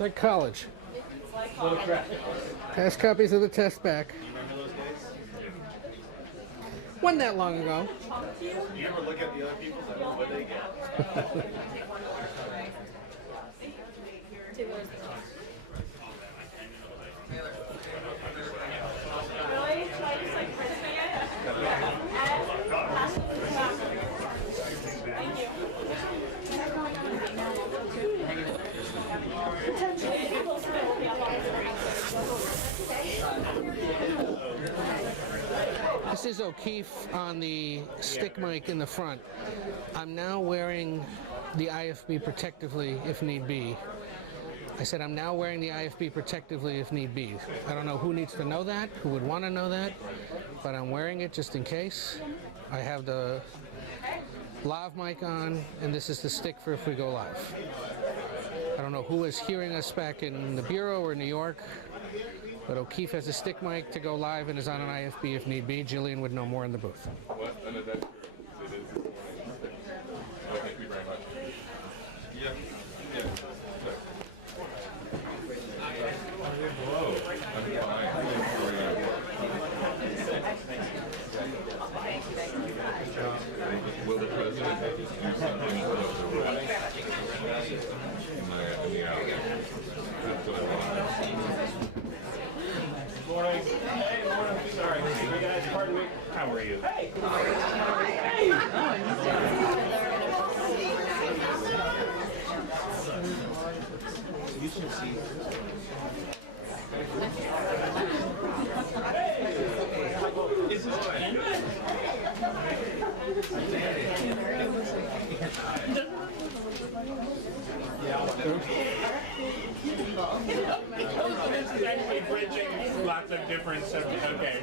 It's like college. Pass copies of the test back. Wasn't that long ago. Do you ever look at the other people's and what they get? This is O'Keefe on the stick mic in the front. I'm now wearing the IFB protectively if need be. I said I'm now wearing the IFB protectively if need be. I don't know who needs to know that, who would want to know that, but I'm wearing it just in case. I have the lav mic on, and this is the stick for if we go live. I don't know who is hearing us back in the Bureau or New York, but O'Keefe has a stick mic to go live and is on an IFB if need be. Jillian would know more in the booth. What? And that's true. It is. Well, thank you very much. Yeah. Yeah. Hello. I'm fine. Will the president have to do something about the right? That's what I want. Morning. Hey, morning. Sorry. Hey guys, pardon me. How are you? Hey. You should see. Is this It's actually bridging lots of different subjects. Okay.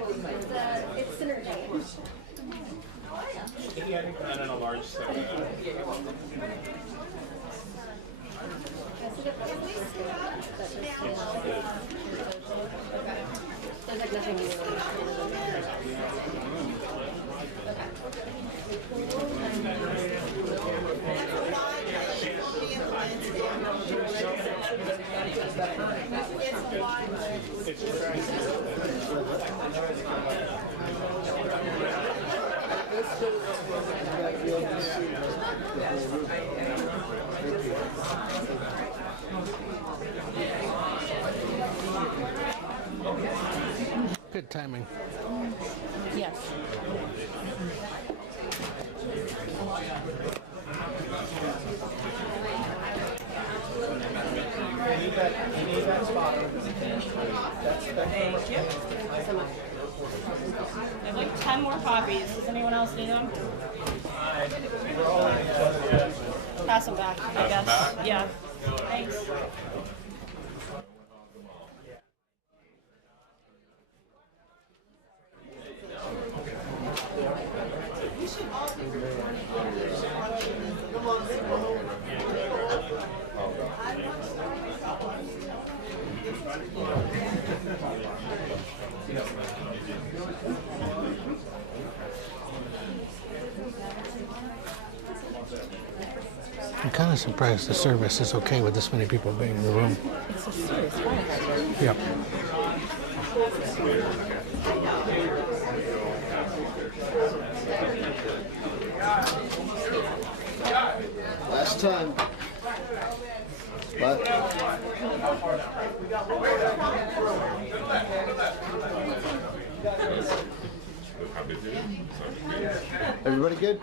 It's synergy. Yeah, I think that in a large soda. There's like nothing new. Good timing. Yes. You need that spot. Thank you so much. I have like 10 more copies. Does anyone else need them? Pass them back, I guess. Yeah. Thanks. I'm kind of surprised the service is okay with this many people being in the room. It's a serious fire. Yep. Last time. But everybody good?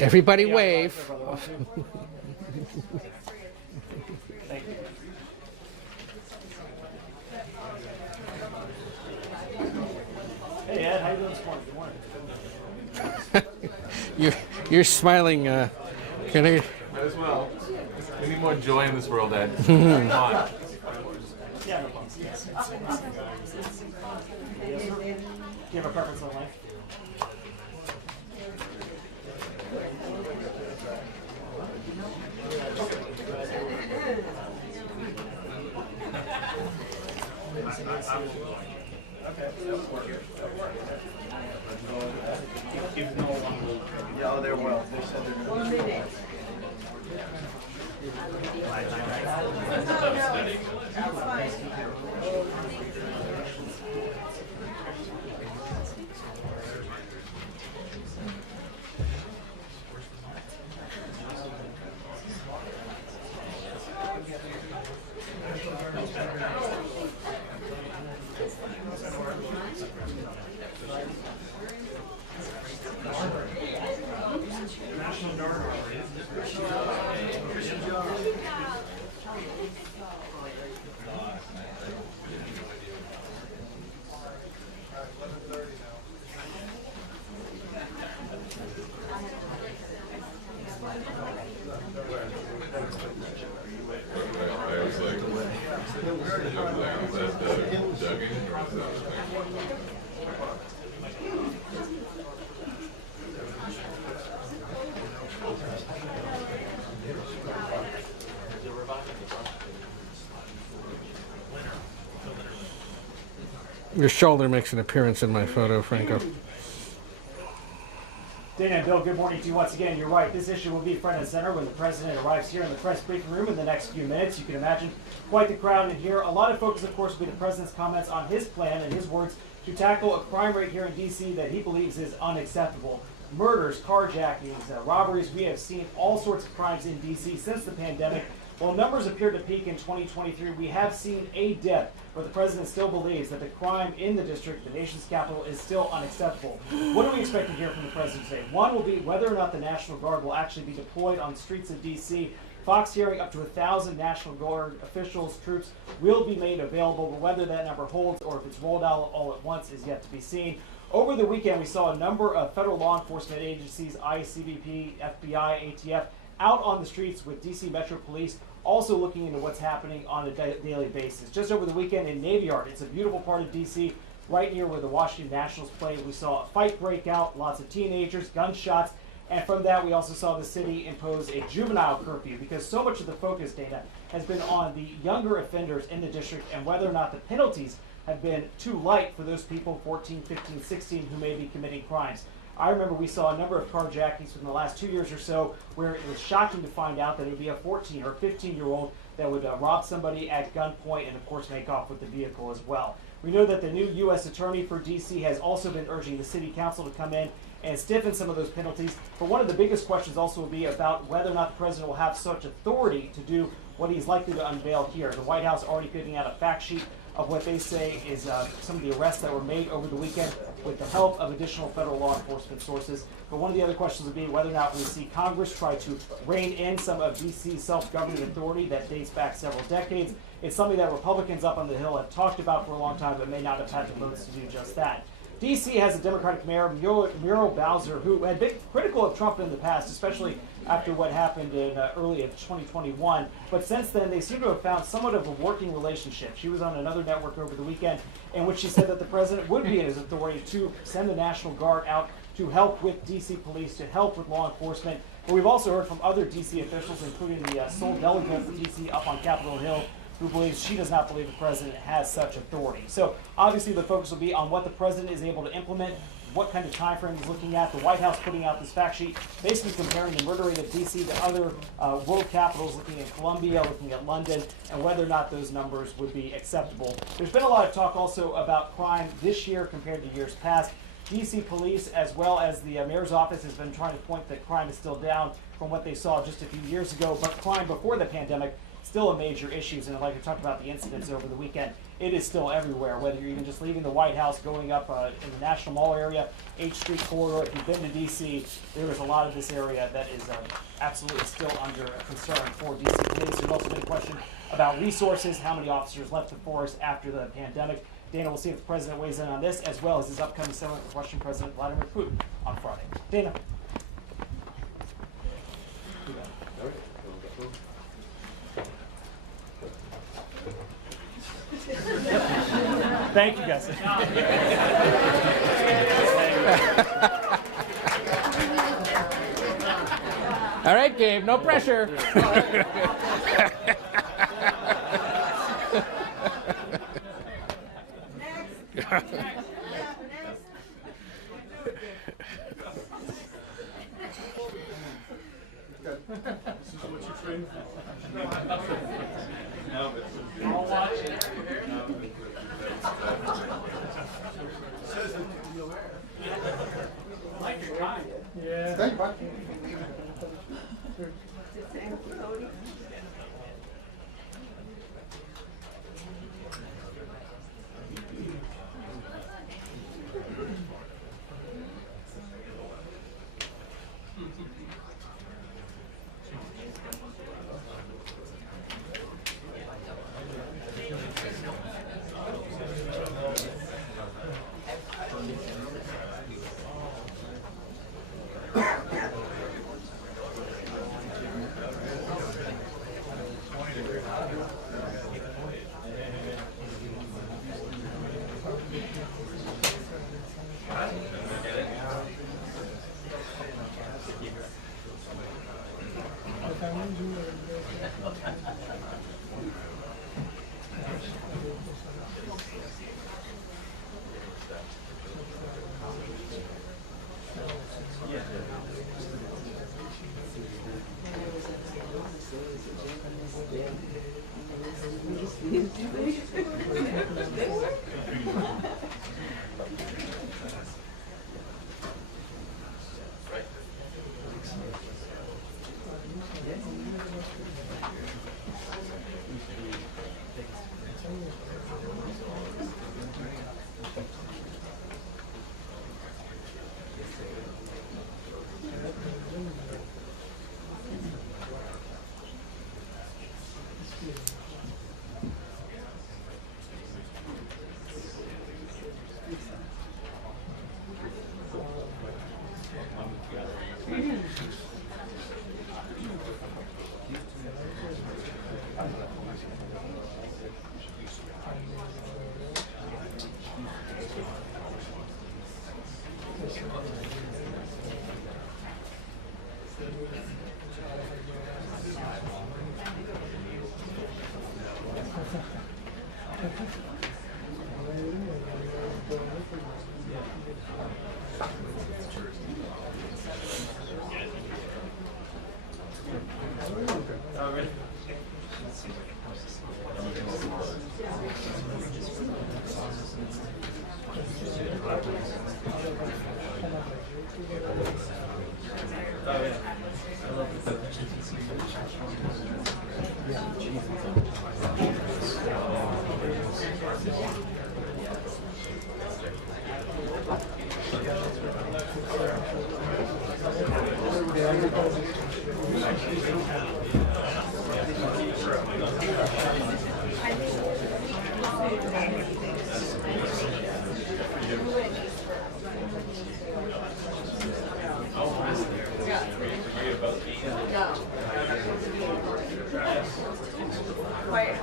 Everybody wave. Hey Ed, how you doing this morning? Good morning. You're smiling. Can I? Might as well. We need more joy in this world, Ed. Come on. Yeah, no problem. Do you have a preference on life? Yeah, they're well. They said they're going to. I was like, Doug Your shoulder makes an appearance in my photo, Franco. Dana and Bill, good morning to you once again. You're right, this issue will be front and center when the president arrives here in the press briefing room in the next few minutes. You can imagine quite the crowd in here. A lot of focus, of course, will be the president's comments on his plan and his words to tackle a crime rate here in D.C. that he believes is unacceptable. Murders, carjackings, robberies, we have seen all sorts of crimes in D.C. since the pandemic. While numbers appear to peak in 2023, we have seen a dip, but the president still believes that the crime in the district, the nation's capital, is still unacceptable. What are we expecting to hear from the president today? One will be whether or not the National Guard will actually be deployed on the streets of D.C. Fox hearing up to 1,000 National Guard officials, troops will be made available, but whether that number holds or if it's rolled out all at once is yet to be seen. Over the weekend, we saw a number of federal law enforcement agencies, ICE, CBP, FBI, ATF, out on the streets with D.C. Metro Police, also looking into what's happening on a daily basis. Just over the weekend in Navy Yard, it's a beautiful part of D.C., right near where the Washington Nationals play. We saw a fight break out, lots of teenagers, gunshots, and from that we also saw the city impose a juvenile curfew because so much of the focus, Dana, has been on the younger offenders in the district and whether or not the penalties have been too light for those people, 14, 15, 16, who may be committing crimes. I remember we saw a number of carjackings within the last 2 years or so where it was shocking to find out that it would be a 14 or 15-year-old that would rob somebody at gunpoint and, of course, make off with the vehicle as well. We know that the new U.S. Attorney for D.C. has also been urging the City Council to come in and stiffen some of those penalties. But one of the biggest questions also will be about whether or not the president will have such authority to do what he's likely to unveil here. The White House already putting out a fact sheet of what they say is some of the arrests that were made over the weekend with the help of additional federal law enforcement sources. But one of the other questions would be whether or not we see Congress try to rein in some of D.C.'s self-governing authority that dates back several decades. It's something that Republicans up on the Hill have talked about for a long time, but may not have had the votes to do just that. D.C. has a Democratic mayor, Muriel Bowser, who had been critical of Trump in the past, especially after what happened in early of 2021. But since then, they seem to have found somewhat of a working relationship. She was on another network over the weekend in which she said that the president would be in his authority to send the National Guard out to help with D.C. police, to help with law enforcement. But we've also heard from other D.C. officials, including the sole delegate for D.C. up on Capitol Hill, who believes she does not believe the president has such authority. So obviously the focus will be on what the president is able to implement, what kind of time frame he's looking at. The White House putting out this fact sheet, basically comparing the murder rate of D.C. to other world capitals, looking at Colombia, looking at London, and whether or not those numbers would be acceptable. There's been a lot of talk also about crime this year compared to years past. D.C. police, as well as the mayor's office, has been trying to point that crime is still down from what they saw just a few years ago, but crime before the pandemic still a major issue, and like I talked about the incidents over the weekend, it is still everywhere, whether you're even just leaving the White House, going up in the National Mall area, 8th Street corridor. If you've been to D.C., there is a lot of this area that is absolutely still under concern for D.C. police. There's also been a question about resources, how many officers left the force after the pandemic. Dana, we'll see if the president weighs in on this, as well as his upcoming summit with Russian President Vladimir Putin on Friday. Dana. Thank you, guys. All right, Gabe, no pressure. Thank you, bud.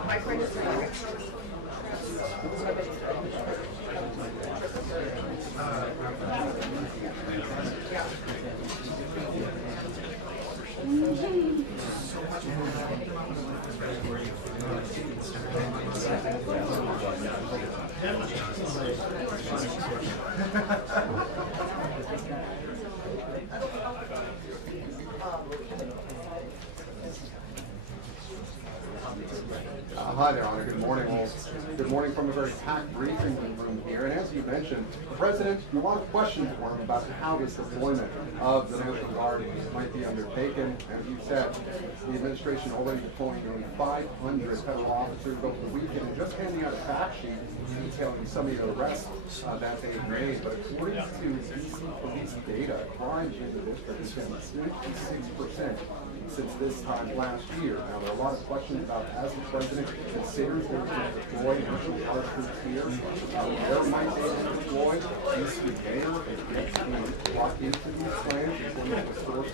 My friend is Hi there, Honor. Good morning, all. Good morning from a very packed briefing room here. And as you mentioned, the President, a lot of questions for him about how this deployment of the National Guard might be undertaken. As you said, the administration already deploying nearly 500 federal officers over the weekend and just handing out a fact sheet detailing some of the arrests that they've made. But according to DC police data, crime in the district is down 66% since this time last year. Now, there are a lot of questions about as the president considers there to deploy National Guard troops here, where might they deploy? Is the mayor is yet to walk into these plans according to a source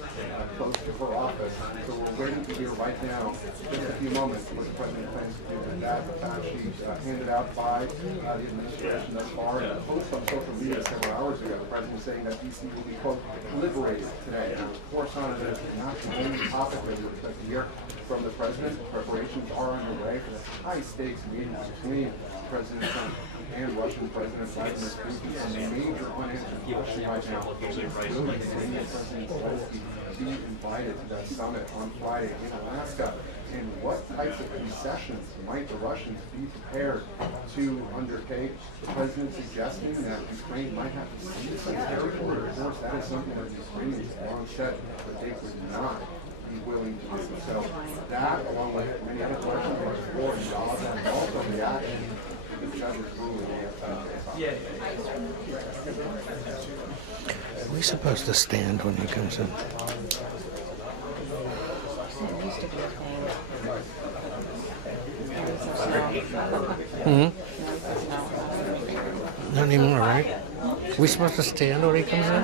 close to her office. So we're waiting to hear right now, just a few moments, what the president plans to do with that. The fact sheet handed out by the administration thus far, and a post on social media several hours ago, the president saying that DC will be, quote, liberated today. Now, of course, on it is not the only topic that we expect to hear from the president. Preparations are underway for the high-stakes meeting between President Trump and Russian President Vladimir Putin. A major unanswered question right now is will the Canadian President Zelensky be invited to that summit on Friday in Alaska? And what types of concessions might the Russians be prepared to undertake? The president suggesting that Ukraine might have to cede some territory. Of course, that is something that the Ukrainians have long said that they would not be willing to do. So that, along with many other questions like war and jobs, and also reaction to the judge's ruling. Are we supposed to stand when he comes in? Not anymore, right? Are we supposed to stand when he comes in?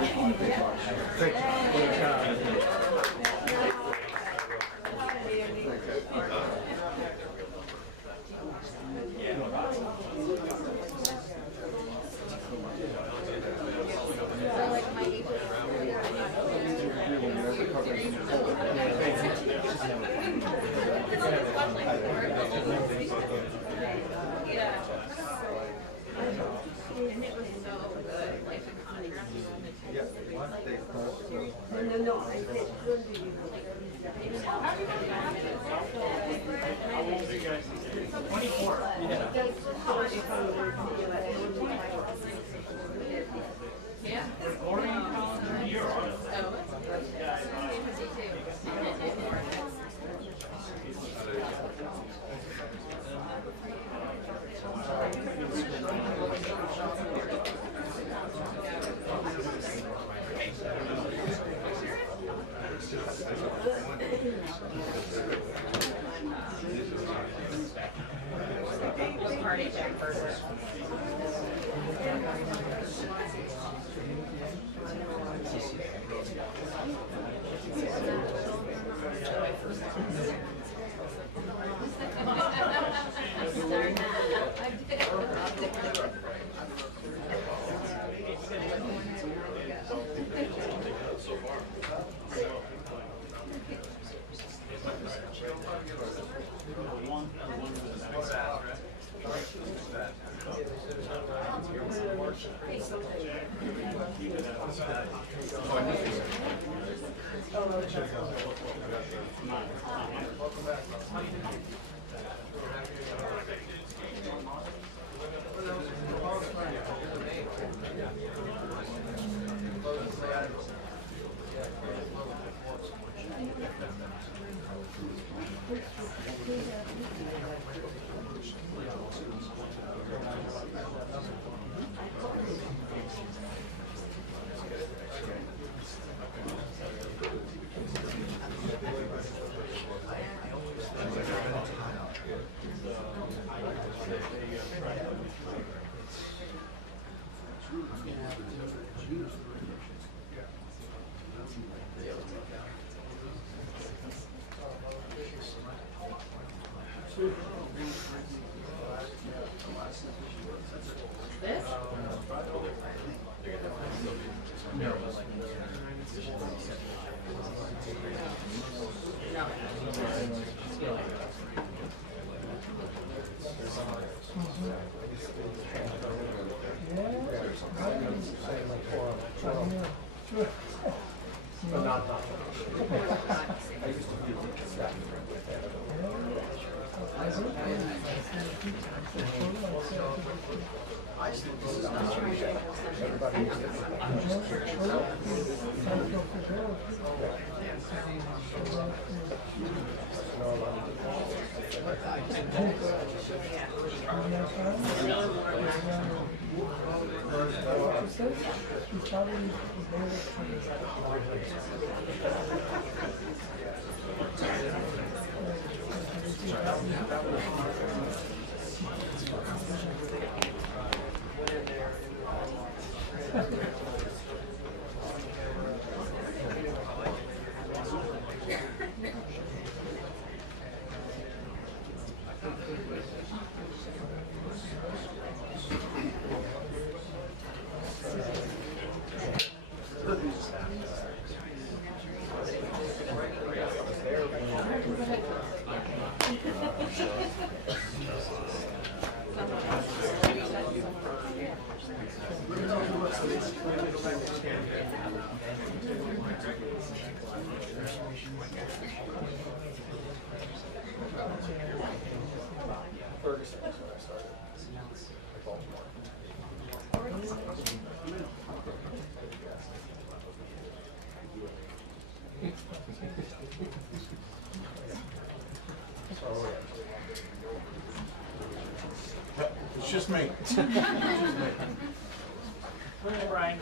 It's just me. Brian.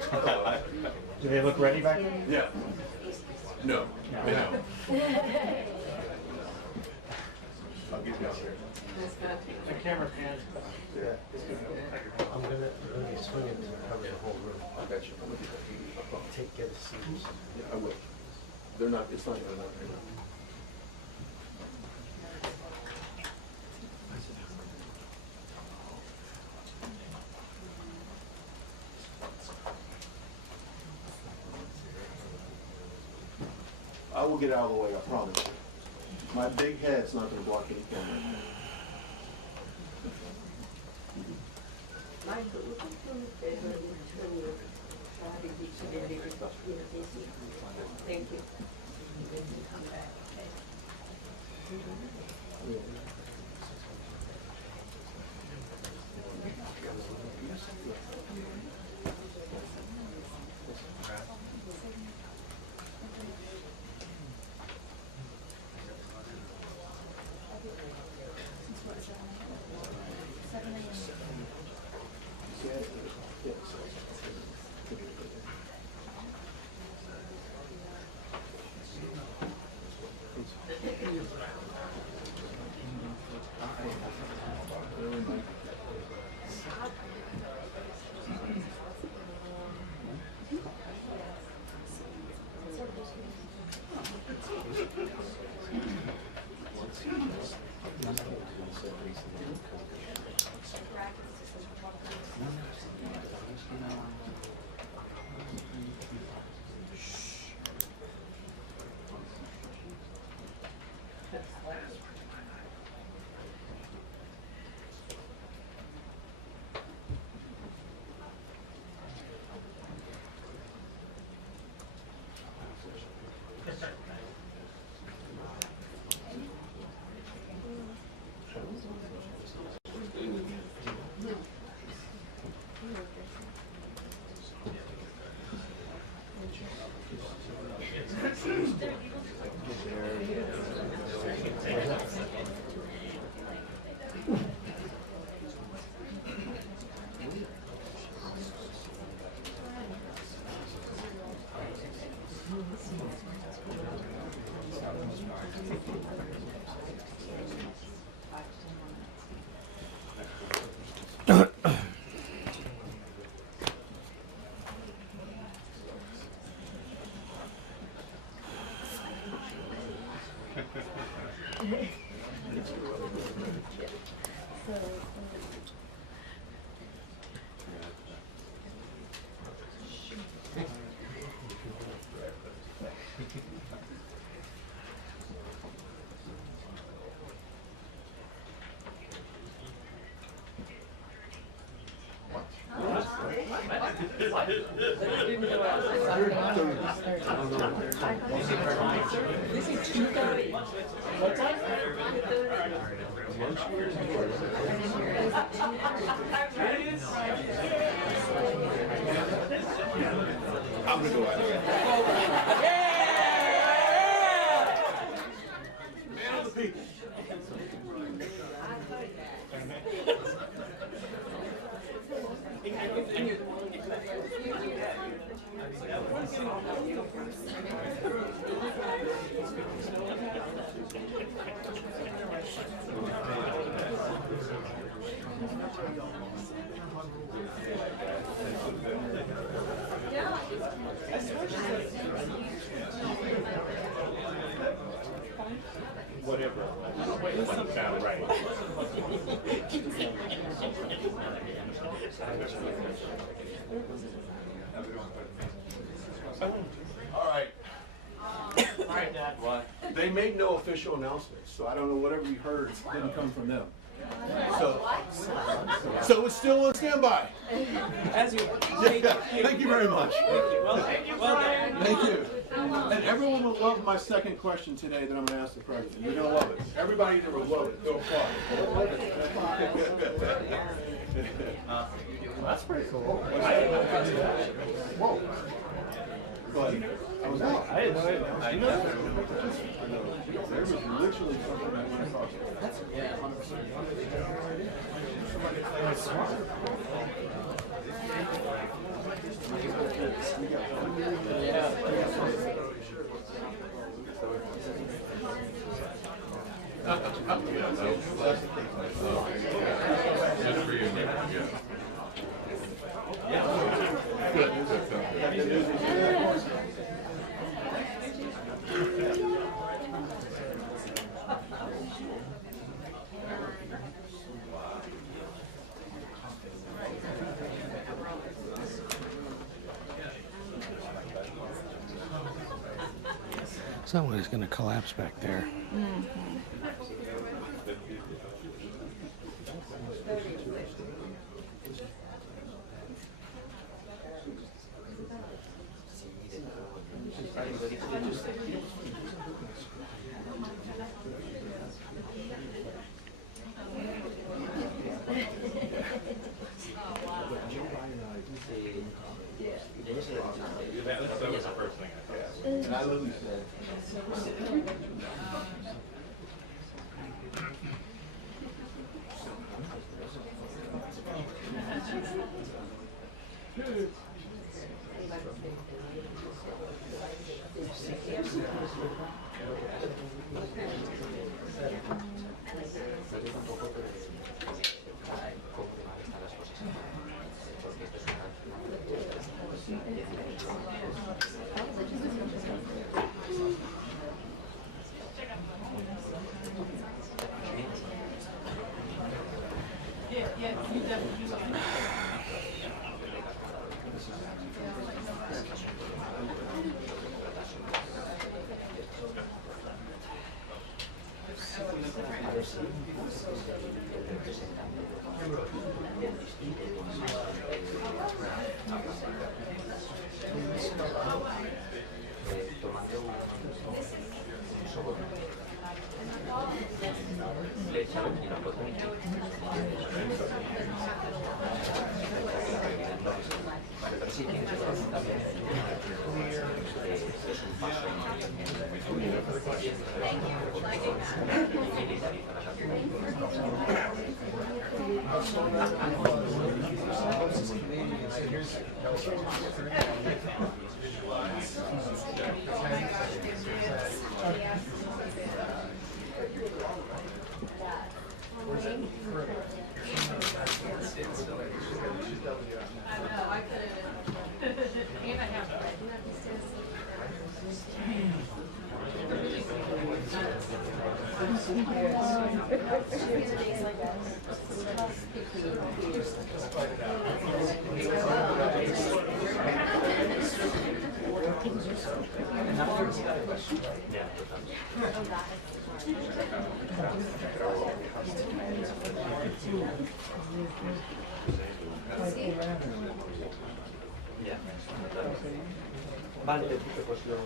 Do they look ready back there? Yeah. No. They don't. I'll get you out there. The camera pans. I'm gonna swing it to cover the whole room. I bet you. Get a seat. Yeah, I will. They're not, it's not even out there. I will get out of the way, I promise you. My big head's not gonna block any camera. Thank you. I'm gonna go out there. Man of the people. Whatever. Doesn't sound right. All right. All right, Dad. They made no official announcements, so I don't know whatever you heard didn't come from them. So it's still on standby. As you. Thank you very much. Well, thank you, Brian. Thank you. And everyone will love my second question today that I'm going to ask the president. You're going to love it. Everybody here will love it. Go far. That's pretty cool. Whoa. But I was out. I didn't know it. I know. There was literally something that went across. Yeah, 100%. Just for you, yeah. Someone is going to collapse back there. That was the first thing I thought. And I literally said, Vale, perfecto, pues lo...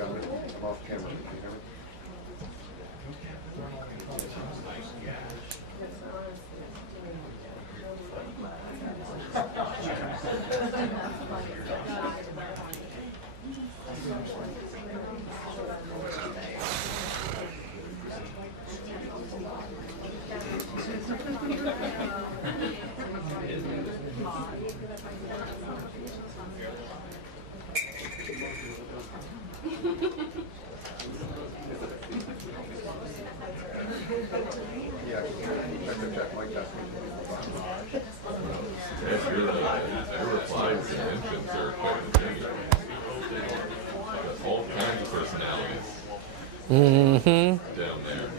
I'm off camera. Can you hear me? Yeah, check, like that. Their replies and mentions are quite interesting. All kinds of personalities down there.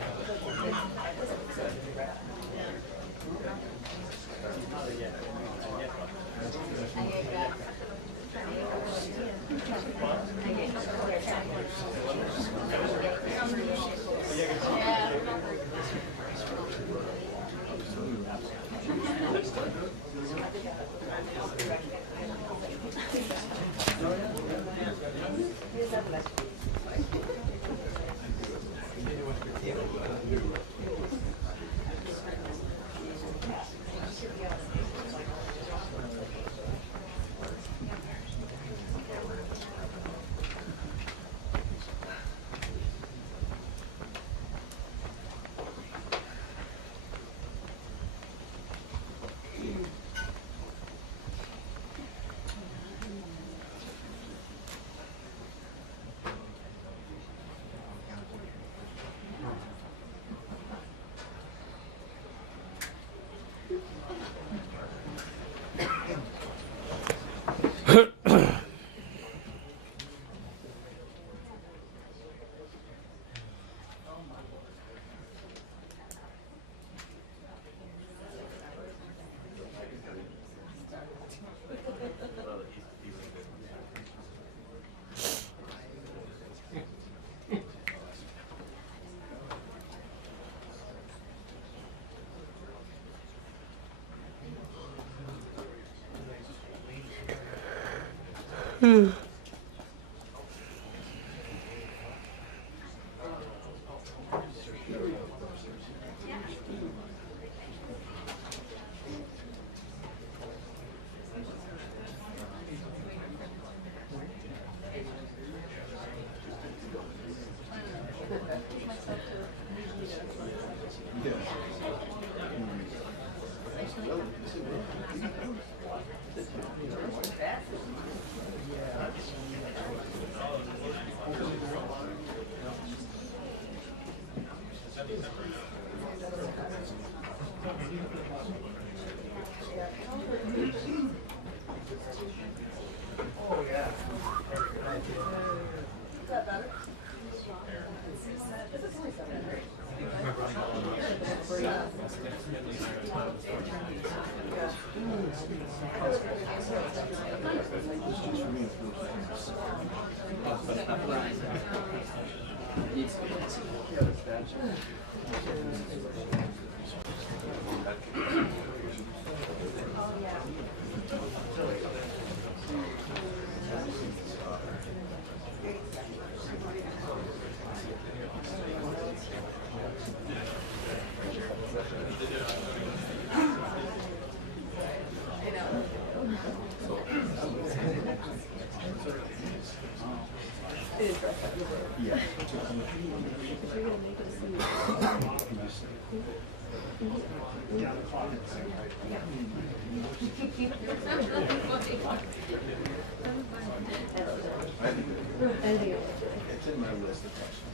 It's in my list of questions.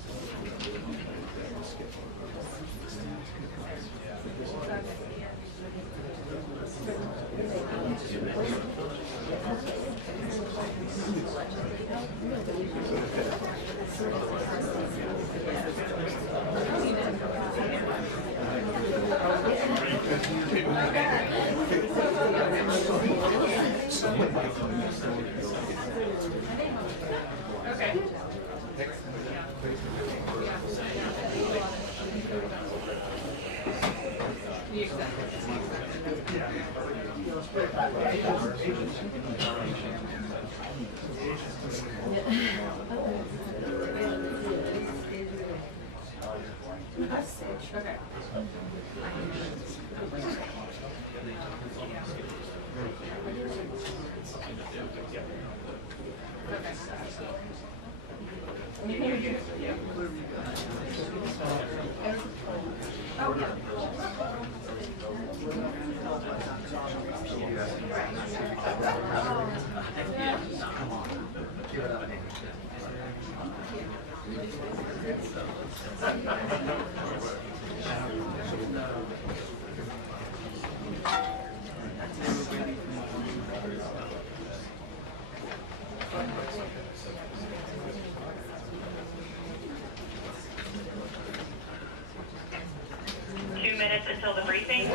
Until the briefing,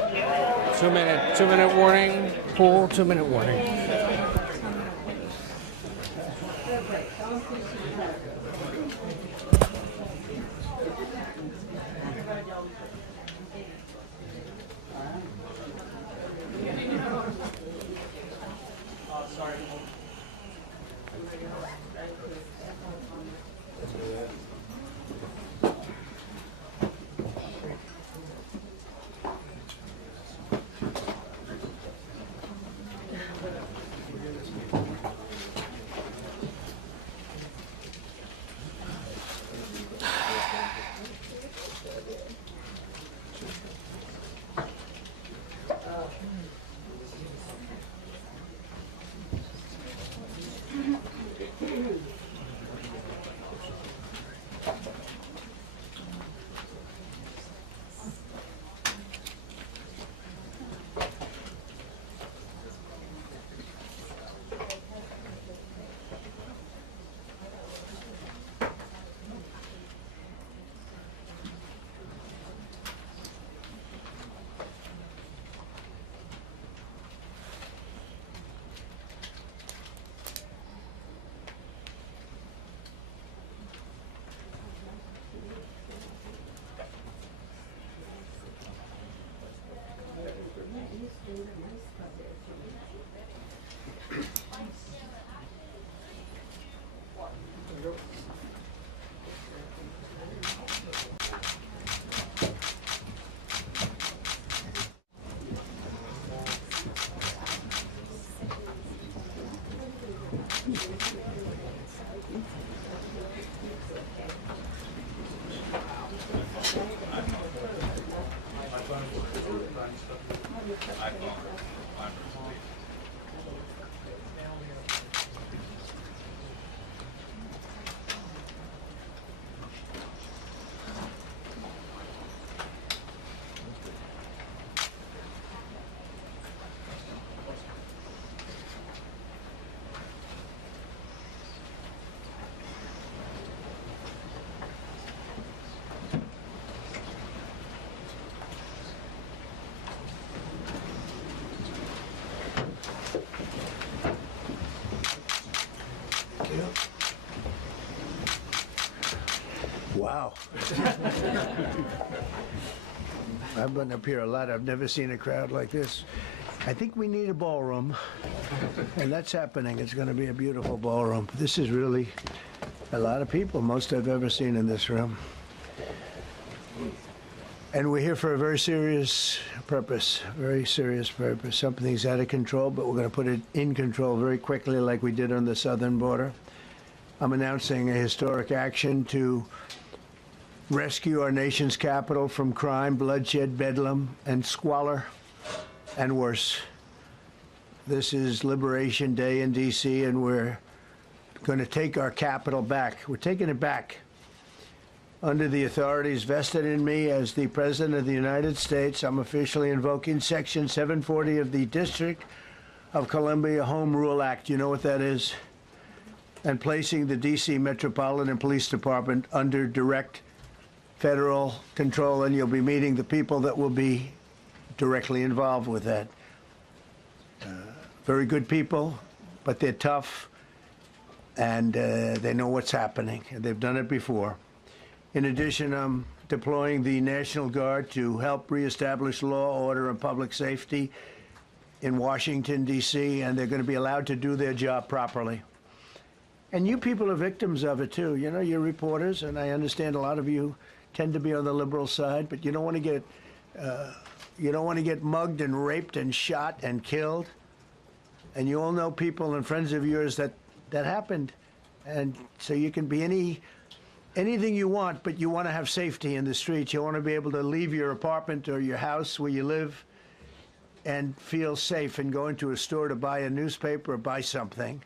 2 minutes. 2 minute warning. Pool, 2 minute warning. Wow. I've been up here a lot. I've never seen a crowd like this. I think we need a ballroom, and that's happening. It's going to be a beautiful ballroom. This is really a lot of people, most I've ever seen in this room. And we're here for a very serious purpose, very serious purpose. Something's out of control, but we're going to put it in control very quickly like we did on the southern border. I'm announcing a historic action to rescue our nation's capital from crime, bloodshed, bedlam, and squalor, and worse. This is Liberation Day in D.C., and we're going to take our capital back. We're taking it back under the authorities vested in me as the President of the United States. I'm officially invoking Section 740 of the District of Columbia Home Rule Act. You know what that is? And placing the D.C. Metropolitan Police Department under direct federal control, and you'll be meeting the people that will be directly involved with that. Very good people, but they're tough, and they know what's happening, and they've done it before. In addition, I'm deploying the National Guard to help reestablish law, order, and public safety in Washington, D.C., and they're going to be allowed to do their job properly. And you people are victims of it, too. You know, you're reporters, and I understand a lot of you tend to be on the liberal side, but you don't want to get mugged and raped and shot and killed. And you all know people and friends of yours that happened. And so you can be anything you want, but you want to have safety in the streets. You want to be able to leave your apartment or your house where you live and feel safe and go into a store to buy a newspaper or buy something.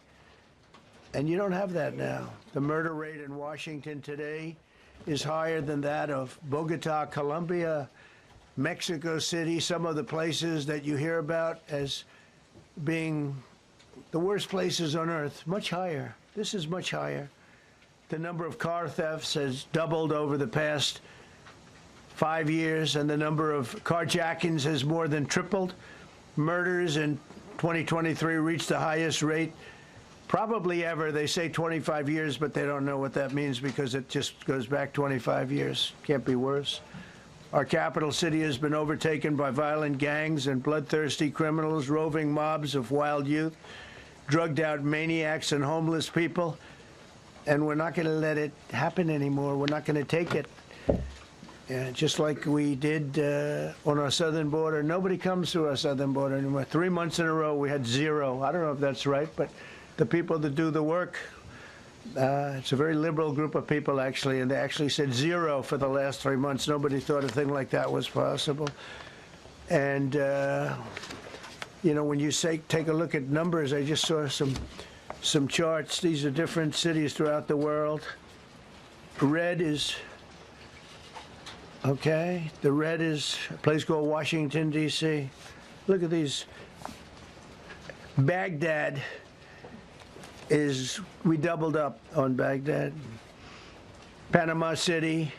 And you don't have that now. The murder rate in Washington today is higher than that of Bogota, Colombia, Mexico City, some of the places that you hear about as being the worst places on earth, much higher. This is much higher. The number of car thefts has doubled over the past 5 years, and the number of carjackings has more than tripled. Murders in 2023 reached the highest rate probably ever. They say 25 years, but they don't know what that means because it just goes back 25 years. Can't be worse. Our capital city has been overtaken by violent gangs and bloodthirsty criminals, roving mobs of wild youth, drugged-out maniacs and homeless people. And we're not going to let it happen anymore. We're not going to take it. Just like we did on our southern border. Nobody comes through our southern border anymore. 3 months in a row, we had zero. I don't know if that's right, but the people that do the work, it's a very liberal group of people, actually, and they actually said zero for the last 3 months. Nobody thought a thing like that was possible. And, you know, when you say take a look at numbers, I just saw some charts. These are different cities throughout the world. Red is, okay, the red is a place called Washington, D.C. Look at these. Baghdad is, we doubled up on Baghdad. Panama City,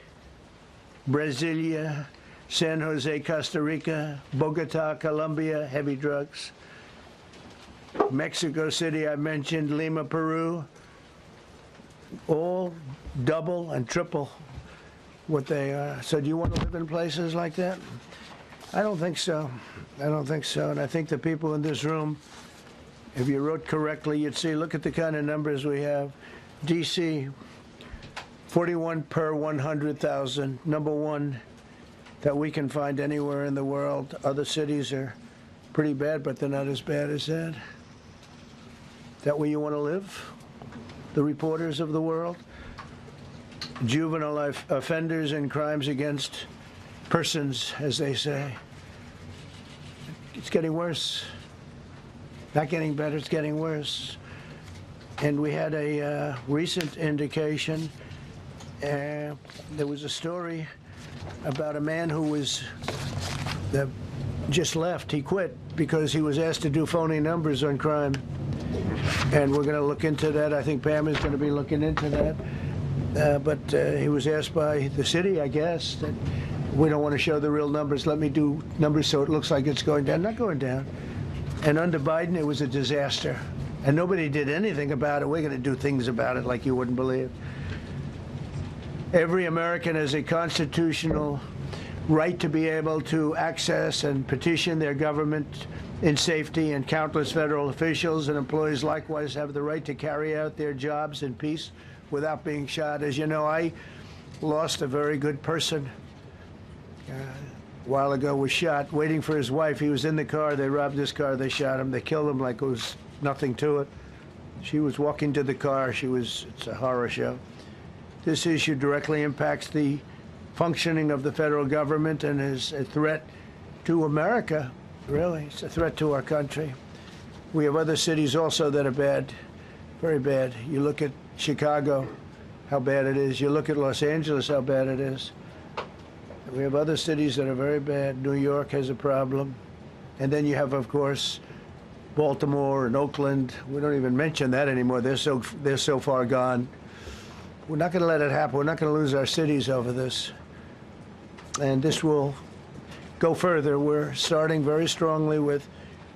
Brasilia, San Jose, Costa Rica, Bogota, Colombia, heavy drugs. Mexico City, I mentioned, Lima, Peru, all double and triple what they are. So do you want to live in places like that? I don't think so. I don't think so. And I think the people in this room, if you wrote correctly, you'd see, look at the kind of numbers we have. D.C., 41 per 100,000, number one that we can find anywhere in the world. Other cities are pretty bad, but they're not as bad as that. Is that where you want to live? The reporters of the world? Juvenile offenders and crimes against persons, as they say. It's getting worse. Not getting better, it's getting worse. And we had a recent indication. There was a story about a man who was just left. He quit because he was asked to do phony numbers on crime. And we're going to look into that. I think Pam is going to be looking into that. But he was asked by the city, I guess, that we don't want to show the real numbers. Let me do numbers so it looks like it's going down. Not going down. And under Biden, it was a disaster. And nobody did anything about it. We're going to do things about it like you wouldn't believe. Every American has a constitutional right to be able to access and petition their government in safety, and countless federal officials and employees likewise have the right to carry out their jobs in peace without being shot. As you know, I lost a very good person a while ago, was shot waiting for his wife. He was in the car. They robbed his car. They shot him. They killed him like it was nothing to it. She was walking to the car. It's a horror show. This issue directly impacts the functioning of the federal government and is a threat to America, really. It's a threat to our country. We have other cities also that are bad, very bad. You look at Chicago, how bad it is. You look at Los Angeles, how bad it is. We have other cities that are very bad. New York has a problem. And then you have, of course, Baltimore and Oakland. We don't even mention that anymore. They're so far gone. We're not going to let it happen. We're not going to lose our cities over this. And this will go further. We're starting very strongly with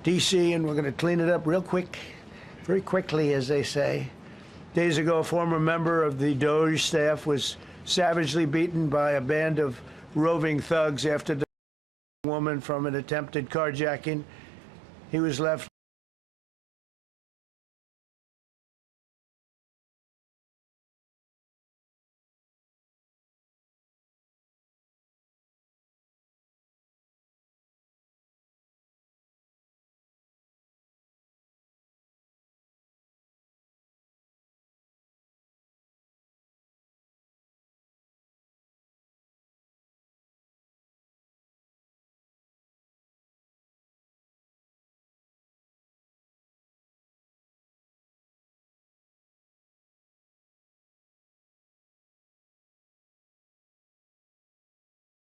D.C., and we're going to clean it up real quick, very quickly, as they say. Days ago, a former member of the DOJ staff was savagely beaten by a band of roving thugs after the woman from an attempted carjacking. He was left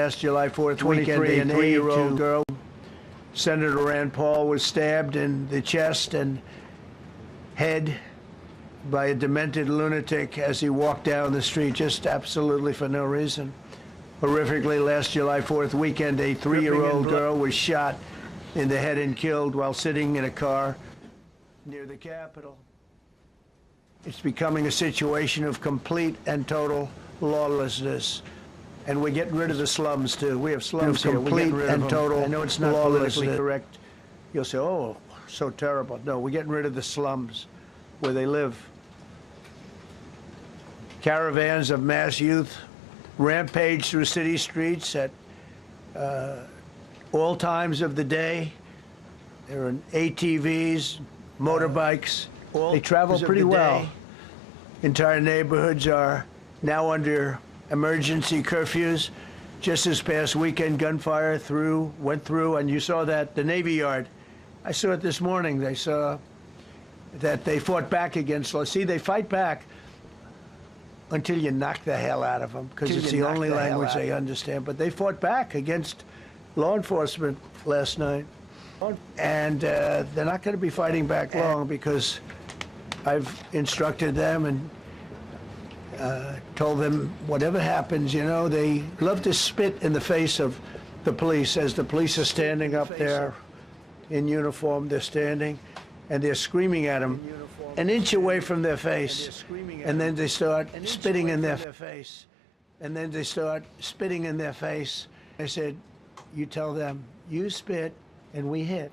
last July 4th weekend, a 3-year-old girl, Senator Rand Paul, was stabbed in the chest and head by a demented lunatic as he walked down the street, just absolutely for no reason. Horrifically, last July 4th weekend, a 3-year-old girl was shot in the head and killed while sitting in a car near the Capitol. It's becoming a situation of complete and total lawlessness. And we're getting rid of the slums, too. We have slums here. Complete and total. I know it's not politically correct. You'll say, oh, so terrible. No, we're getting rid of the slums where they live. Caravans of mass youth rampage through city streets at all times of the day. There are ATVs, motorbikes. They travel pretty well. Entire neighborhoods are now under emergency curfews. Just this past weekend, gunfire went through, and you saw that, the Navy Yard. I saw it this morning. They saw that they fought back against law. See, they fight back until you knock the hell out of them, because it's the only language they understand. But they fought back against law enforcement last night. And they're not going to be fighting back long, because I've instructed them and told them whatever happens, you know, they love to spit in the face of the police as the police are standing up there in uniform. They're standing and they're screaming at them an inch away from their face, and then they start spitting in their face, and then they start spitting in their face. I said, you tell them, you spit and we hit,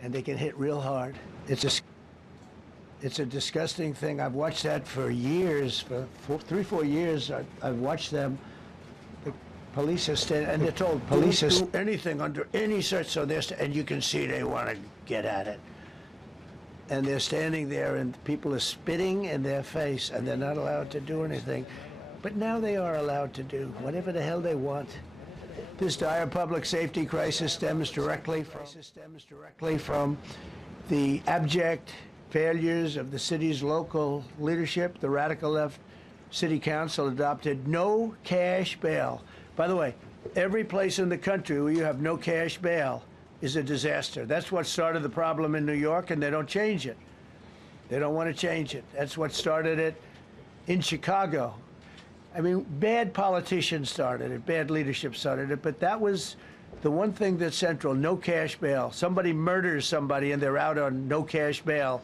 and they can hit real hard. It's a disgusting thing. I've watched that for years, for 3-4 years. I've watched them. The police are standing, and they're told, police is anything under any search, so and you can see they want to get at it. And they're standing there, and people are spitting in their face, and they're not allowed to do anything. But now they are allowed to do whatever the hell they want. This dire public safety crisis stems directly from the abject failures of the city's local leadership. The radical left city council adopted no cash bail. By the way, every place in the country where you have no cash bail is a disaster. That's what started the problem in New York, and they don't change it. They don't want to change it. That's what started it in Chicago. I mean, bad politicians started it, bad leadership started it, but that was the one thing that's central, no cash bail. Somebody murders somebody and they're out on no cash bail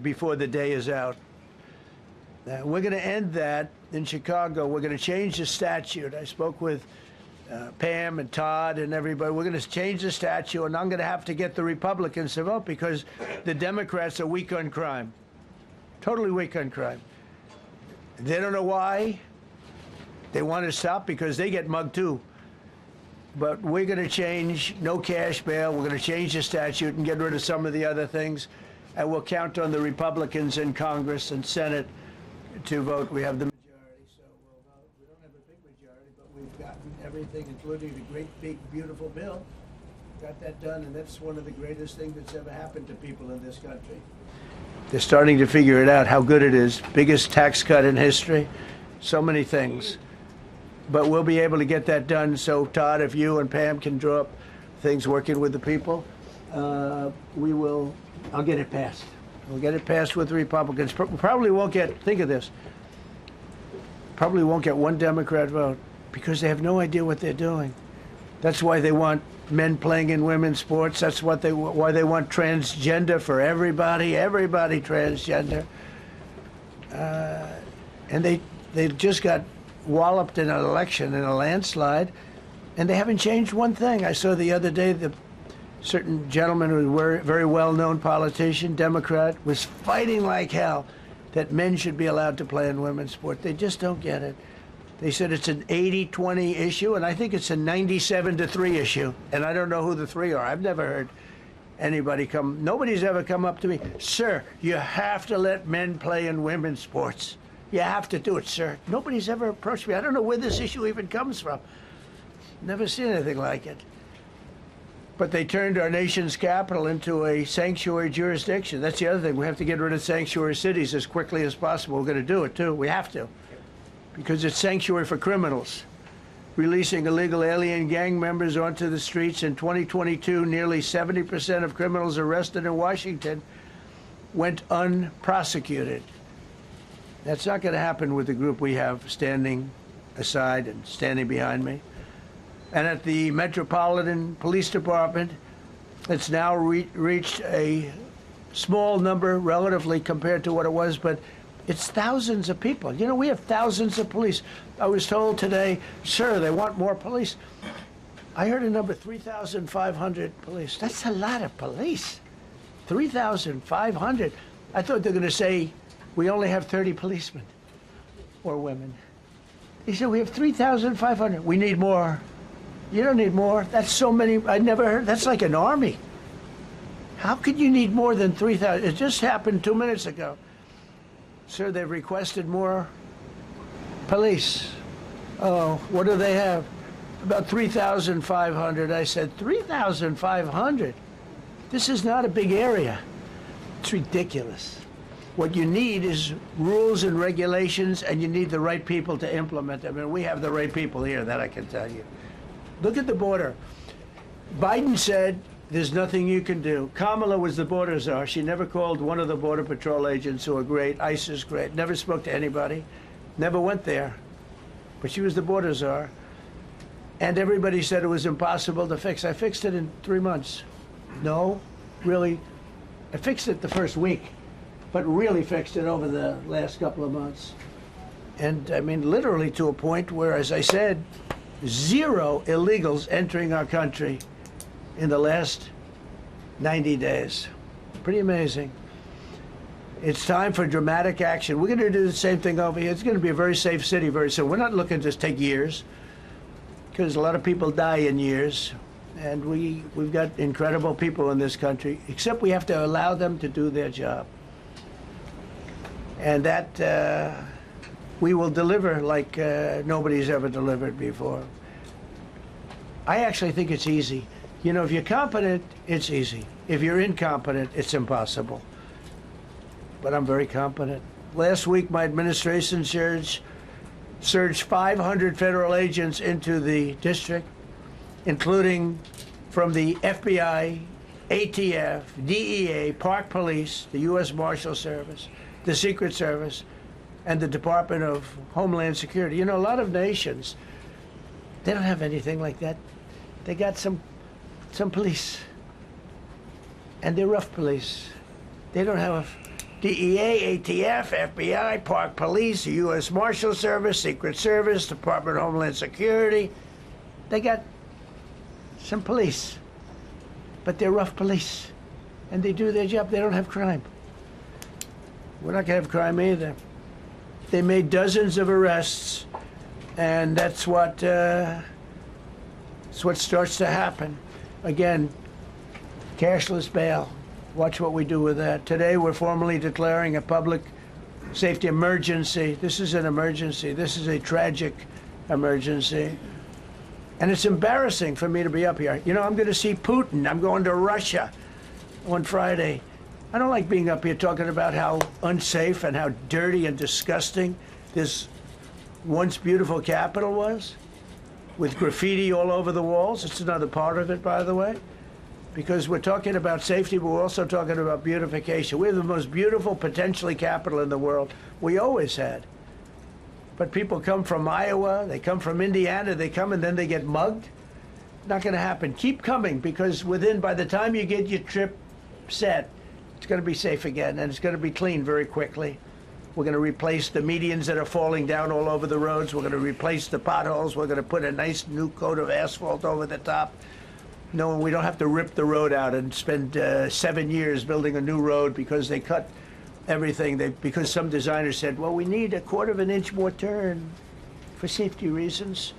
before the day is out. We're going to end that in Chicago. We're going to change the statute. I spoke with Pam and Todd and everybody. We're going to change the statute, and I'm going to have to get the Republicans to vote, because the Democrats are weak on crime, totally weak on crime. They don't know why. They want to stop because they get mugged too. But we're going to change no cash bail. We're going to change the statute and get rid of some of the other things. And we'll count on the Republicans in Congress and Senate to vote. We have the majority, so we'll vote. We don't have a big majority, but we've gotten everything, including the great, big, beautiful bill. Got that done, and that's one of the greatest things that's ever happened to people in this country. They're starting to figure it out, how good it is. Biggest tax cut in history. So many things. But we'll be able to get that done. So, Todd, if you and Pam can draw up things working with the people, I'll get it passed. We'll get it passed with the Republicans. Probably won't get, think of this, probably won't get one Democrat vote, because they have no idea what they're doing. That's why they want men playing in women's sports. That's why they want transgender for everybody transgender. And they just got walloped in an election, in a landslide, and they haven't changed one thing. I saw the other day the certain gentleman who was a very well-known politician, Democrat, was fighting like hell that men should be allowed to play in women's sport. They just don't get it. They said it's an 80-20 issue, and I think it's a 97-3 issue. And I don't know who the three are. I've never heard anybody nobody's ever come up to me, sir, you have to let men play in women's sports. You have to do it, sir. Nobody's ever approached me. I don't know where this issue even comes from. Never seen anything like it. But they turned our nation's capital into a sanctuary jurisdiction. That's the other thing. We have to get rid of sanctuary cities as quickly as possible. We're going to do it, too. We have to. Because it's sanctuary for criminals. Releasing illegal alien gang members onto the streets in 2022, nearly 70% of criminals arrested in Washington went unprosecuted. That's not going to happen with the group we have standing aside and standing behind me. And at the Metropolitan Police Department, it's now reached a small number relatively compared to what it was, but it's thousands of people. You know, we have thousands of police. I was told today, sir, they want more police. I heard a number, 3,500 police. That's a lot of police. 3,500. I thought they were going to say, we only have 30 policemen or women. He said, we have 3,500. We need more. You don't need more. That's so many. I never heard. That's like an army. How could you need more than 3,000? It just happened 2 minutes ago. Sir, they've requested more police. Oh, what do they have? About 3,500. I said, 3,500? This is not a big area. It's ridiculous. What you need is rules and regulations, and you need the right people to implement them. And we have the right people here, that I can tell you. Look at the border. Biden said, there's nothing you can do. Kamala was the border czar. She never called one of the Border Patrol agents who are great. ICE is great. Never spoke to anybody. Never went there. But she was the border czar. And everybody said it was impossible to fix. I fixed it in 3 months. No, really. I fixed it the first week, but really fixed it over the last couple of months. And I mean, literally to a point where, as I said, 0 illegals entering our country in the last 90 days. Pretty amazing. It's time for dramatic action. We're going to do the same thing over here. It's going to be a very safe city very soon. We're not looking to just take years, because a lot of people die in years. And we've got incredible people in this country, except we have to allow them to do their job. And that we will deliver like nobody's ever delivered before. I actually think it's easy. You know, if you're competent, it's easy. If you're incompetent, it's impossible. But I'm very competent. Last week, my administration surged 500 federal agents into the district, including from the FBI, ATF, DEA, Park Police, the U.S. Marshal Service, the Secret Service, and the Department of Homeland Security. You know, a lot of nations, they don't have anything like that. They got some police, and they're rough police. They don't have DEA, ATF, FBI, Park Police, the U.S. Marshal Service, Secret Service, Department of Homeland Security. They got some police, but they're rough police, and they do their job. They don't have crime. We're not going to have crime either. They made dozens of arrests, and that's what starts to happen. Again, cashless bail. Watch what we do with that. Today, we're formally declaring a public safety emergency. This is an emergency. This is a tragic emergency. And it's embarrassing for me to be up here. You know, I'm going to see Putin. I'm going to Russia on Friday. I don't like being up here talking about how unsafe and how dirty and disgusting this once beautiful capital was, with graffiti all over the walls. It's another part of it, by the way, because we're talking about safety, but we're also talking about beautification. We have the most beautiful, potentially, capital in the world. We always had. But people come from Iowa, they come from Indiana, they come and then they get mugged. Not going to happen. Keep coming, because by the time you get your trip set, it's going to be safe again, and it's going to be clean very quickly. We're going to replace the medians that are falling down all over the roads. We're going to replace the potholes. We're going to put a nice new coat of asphalt over the top. No, we don't have to rip the road out and spend 7 years building a new road because they cut everything. Because some designers said, well, we need a 1/4 inch more turn for safety reasons.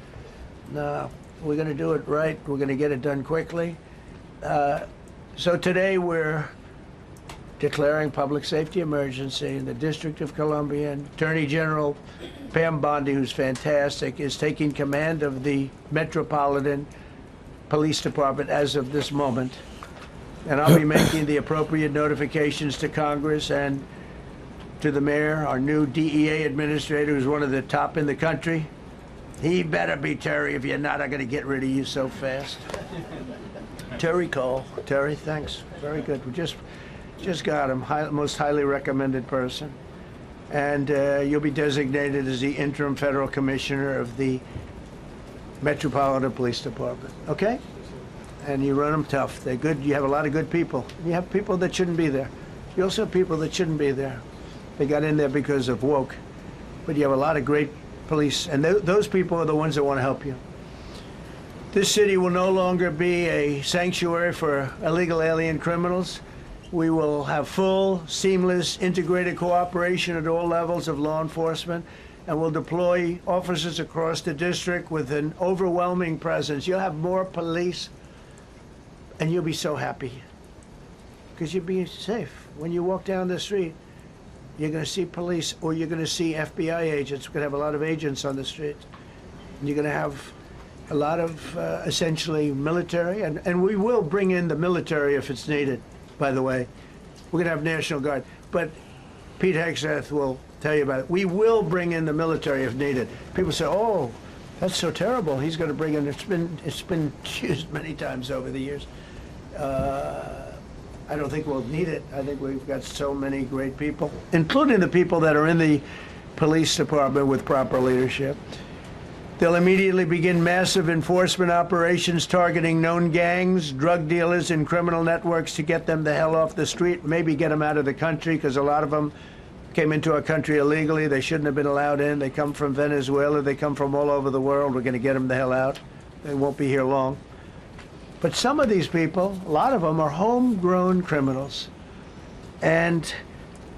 No, we're going to do it right. We're going to get it done quickly. So today we're declaring public safety emergency in the District of Columbia. And Attorney General Pam Bondi, who's fantastic, is taking command of the Metropolitan Police Department as of this moment. And I'll be making the appropriate notifications to Congress and to the mayor, our new DEA administrator, who's one of the top in the country. He better be Terry. If you're not, I'm going to get rid of you so fast. Terry Cole. Terry, thanks. Very good. We just got him. Most highly recommended person. And you'll be designated as the interim federal commissioner of the Metropolitan Police Department. Okay? And you run them tough. They're good. You have a lot of good people. You have people that shouldn't be there. You also have people that shouldn't be there. They got in there because of woke. But you have a lot of great police, and those people are the ones that want to help you. This city will no longer be a sanctuary for illegal alien criminals. We will have full, seamless, integrated cooperation at all levels of law enforcement, and we'll deploy officers across the district with an overwhelming presence. You'll have more police, and you'll be so happy because you'll be safe. When you walk down the street, you're going to see police, or you're going to see FBI agents. We're going to have a lot of agents on the street. And you're going to have a lot of essentially military, and we will bring in the military if it's needed, by the way. We're going to have National Guard. But Pete Hegseth will tell you about it. We will bring in the military if needed. People say, oh, that's so terrible. He's going to bring in, it's been used many times over the years. I don't think we'll need it. I think we've got so many great people, including the people that are in the police department with proper leadership. They'll immediately begin massive enforcement operations targeting known gangs, drug dealers, and criminal networks to get them the hell off the street, maybe get them out of the country, because a lot of them came into our country illegally. They shouldn't have been allowed in. They come from Venezuela. They come from all over the world. We're going to get them the hell out. They won't be here long. But some of these people, a lot of them, are homegrown criminals. And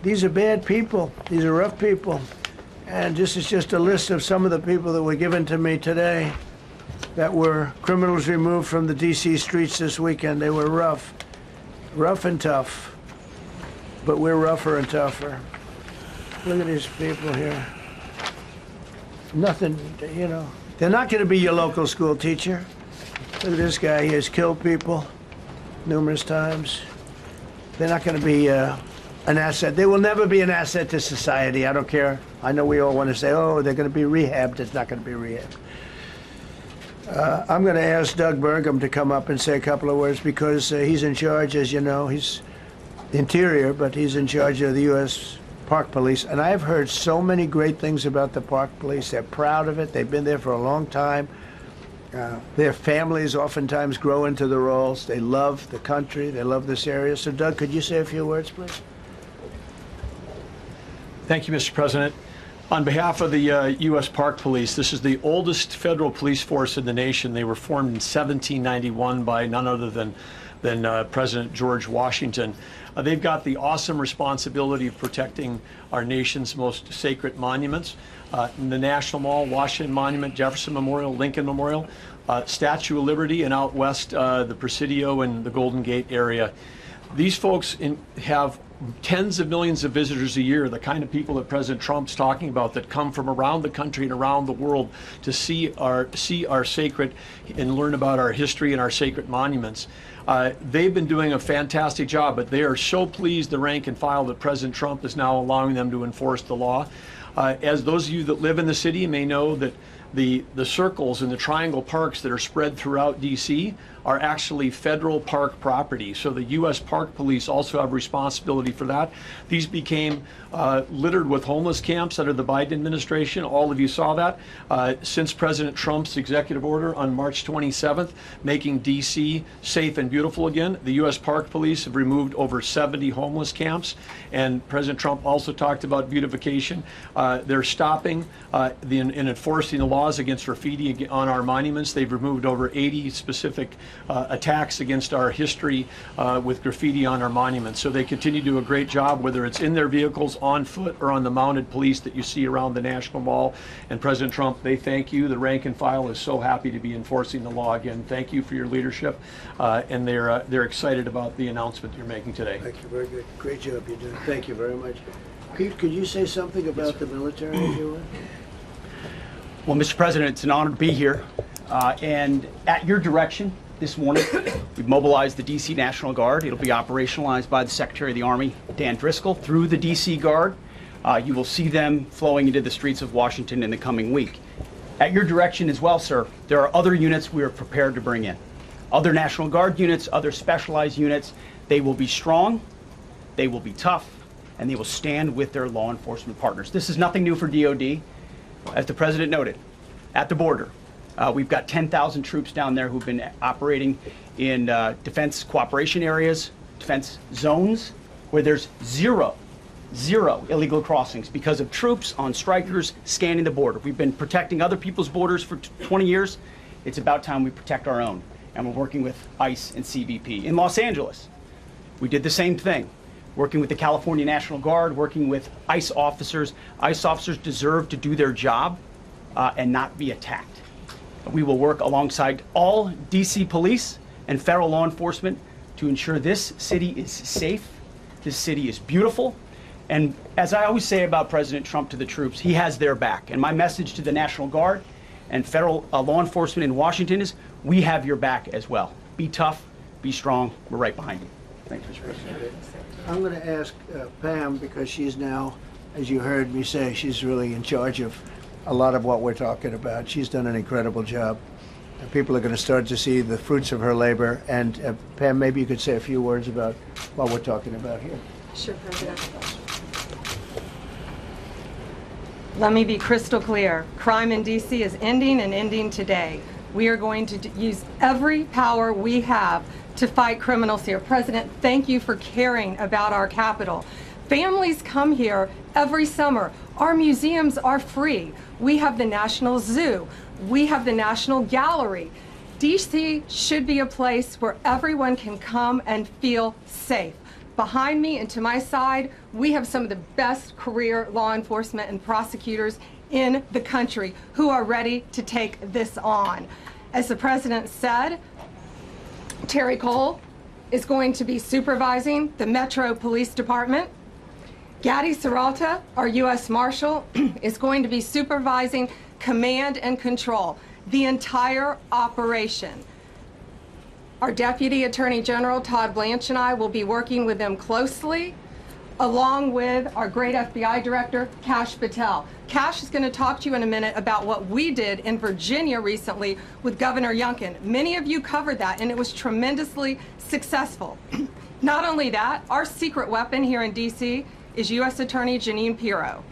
these are bad people. These are rough people. And this is just a list of some of the people that were given to me today that were criminals removed from the D.C. streets this weekend. They were rough and tough. But we're rougher and tougher. Look at these people here. Nothing, you know. They're not going to be your local school teacher. Look at this guy. He has killed people numerous times. They're not going to be an asset. They will never be an asset to society. I don't care. I know we all want to say, oh, they're going to be rehabbed. It's not going to be rehabbed. I'm going to ask Doug Burgum to come up and say a couple of words because he's in charge, as you know. He's Interior, but he's in charge of the U.S. Park Police. And I've heard so many great things about the Park Police. They're proud of it. They've been there for a long time. Their families oftentimes grow into the roles. They love the country. They love this area. So, Doug, could you say a few words, please? Thank you, Mr. President. On behalf of the U.S. Park Police, this is the oldest federal police force in the nation. They were formed in 1791 by none other than President George Washington. They've got the awesome responsibility of protecting our nation's most sacred monuments. The National Mall, Washington Monument, Jefferson Memorial, Lincoln Memorial, Statue of Liberty, and out west, the Presidio and the Golden Gate area. These folks have tens of millions of visitors a year, the kind of people that President Trump's talking about that come from around the country and around the world to see our sacred and learn about our history and our sacred monuments. They've been doing a fantastic job, but they are so pleased, the rank and file, that President Trump is now allowing them to enforce the law. As those of you that live in the city may know, that the circles and the triangle parks that are spread throughout D.C. are actually federal park property. So the U.S. Park Police also have responsibility for that. These became littered with homeless camps under the Biden administration. All of you saw that. Since President Trump's executive order on March 27th, making D.C. safe and beautiful again, the U.S. Park Police have removed over 70 homeless camps. And President Trump also talked about beautification. They're stopping and enforcing the laws against graffiti on our monuments. They've removed over 80 specific attacks against our history with graffiti on our monuments. So they continue to do a great job, whether it's in their vehicles, on foot, or on the mounted police that you see around the National Mall. And President Trump, they thank you. The rank and file is so happy to be enforcing the law again. Thank you for your leadership, and they're excited about the announcement you're making today. Thank you. Very good. Great job you're doing. Thank you very much. Pete, could you say something about the military, if you would? Well, Mr. President, it's an honor to be here. And at your direction this morning, we've mobilized the D.C. National Guard. It'll be operationalized by the Secretary of the Army, Dan Driscoll, through the D.C. Guard. You will see them flowing into the streets of Washington in the coming week. At your direction as well, sir, there are other units we are prepared to bring in. Other National Guard units, other specialized units. They will be strong, they will be tough, and they will stand with their law enforcement partners. This is nothing new for DOD. As the President noted, at the border, we've got 10,000 troops down there who've been operating in defense cooperation areas, defense zones, where there's zero illegal crossings because of troops on strikers scanning the border. We've been protecting other people's borders for 20 years. It's about time we protect our own. And we're working with ICE and CBP. In Los Angeles, we did the same thing, working with the California National Guard, working with ICE officers. ICE officers deserve to do their job and not be attacked. We will work alongside all DC police and federal law enforcement to ensure this city is safe, this city is beautiful. And as I always say about President Trump to the troops, he has their back. And my message to the National Guard and federal law enforcement in Washington is, we have your back as well. Be tough, be strong, we're right behind you. Thanks, Mr. President. I'm going to ask Pam, because she's now, as you heard me say, she's really in charge of a lot of what we're talking about. She's done an incredible job. And people are going to start to see the fruits of her labor. And Pam, maybe you could say a few words about what we're talking about here. Sure, President. Let me be crystal clear. Crime in D.C. is ending and ending today. We are going to use every power we have to fight criminals here. President, thank you for caring about our capital. Families come here every summer. Our museums are free. We have the National Zoo. We have the National Gallery. D.C. should be a place where everyone can come and feel safe. Behind me and to my side, we have some of the best career law enforcement and prosecutors in the country who are ready to take this on. As the president said, Terry Cole is going to be supervising the Metro Police Department. Gadi Serralta, our U.S. Marshal, is going to be supervising command and control, the entire operation. Our Deputy Attorney General, Todd Blanche, and I will be working with them closely, along with our great FBI Director, Kash Patel. Kash is going to talk to you in a minute about what we did in Virginia recently with Governor Youngkin. Many of you covered that, and it was tremendously successful. Not only that, our secret weapon here in D.C. is U.S. Attorney Jeanine Pirro,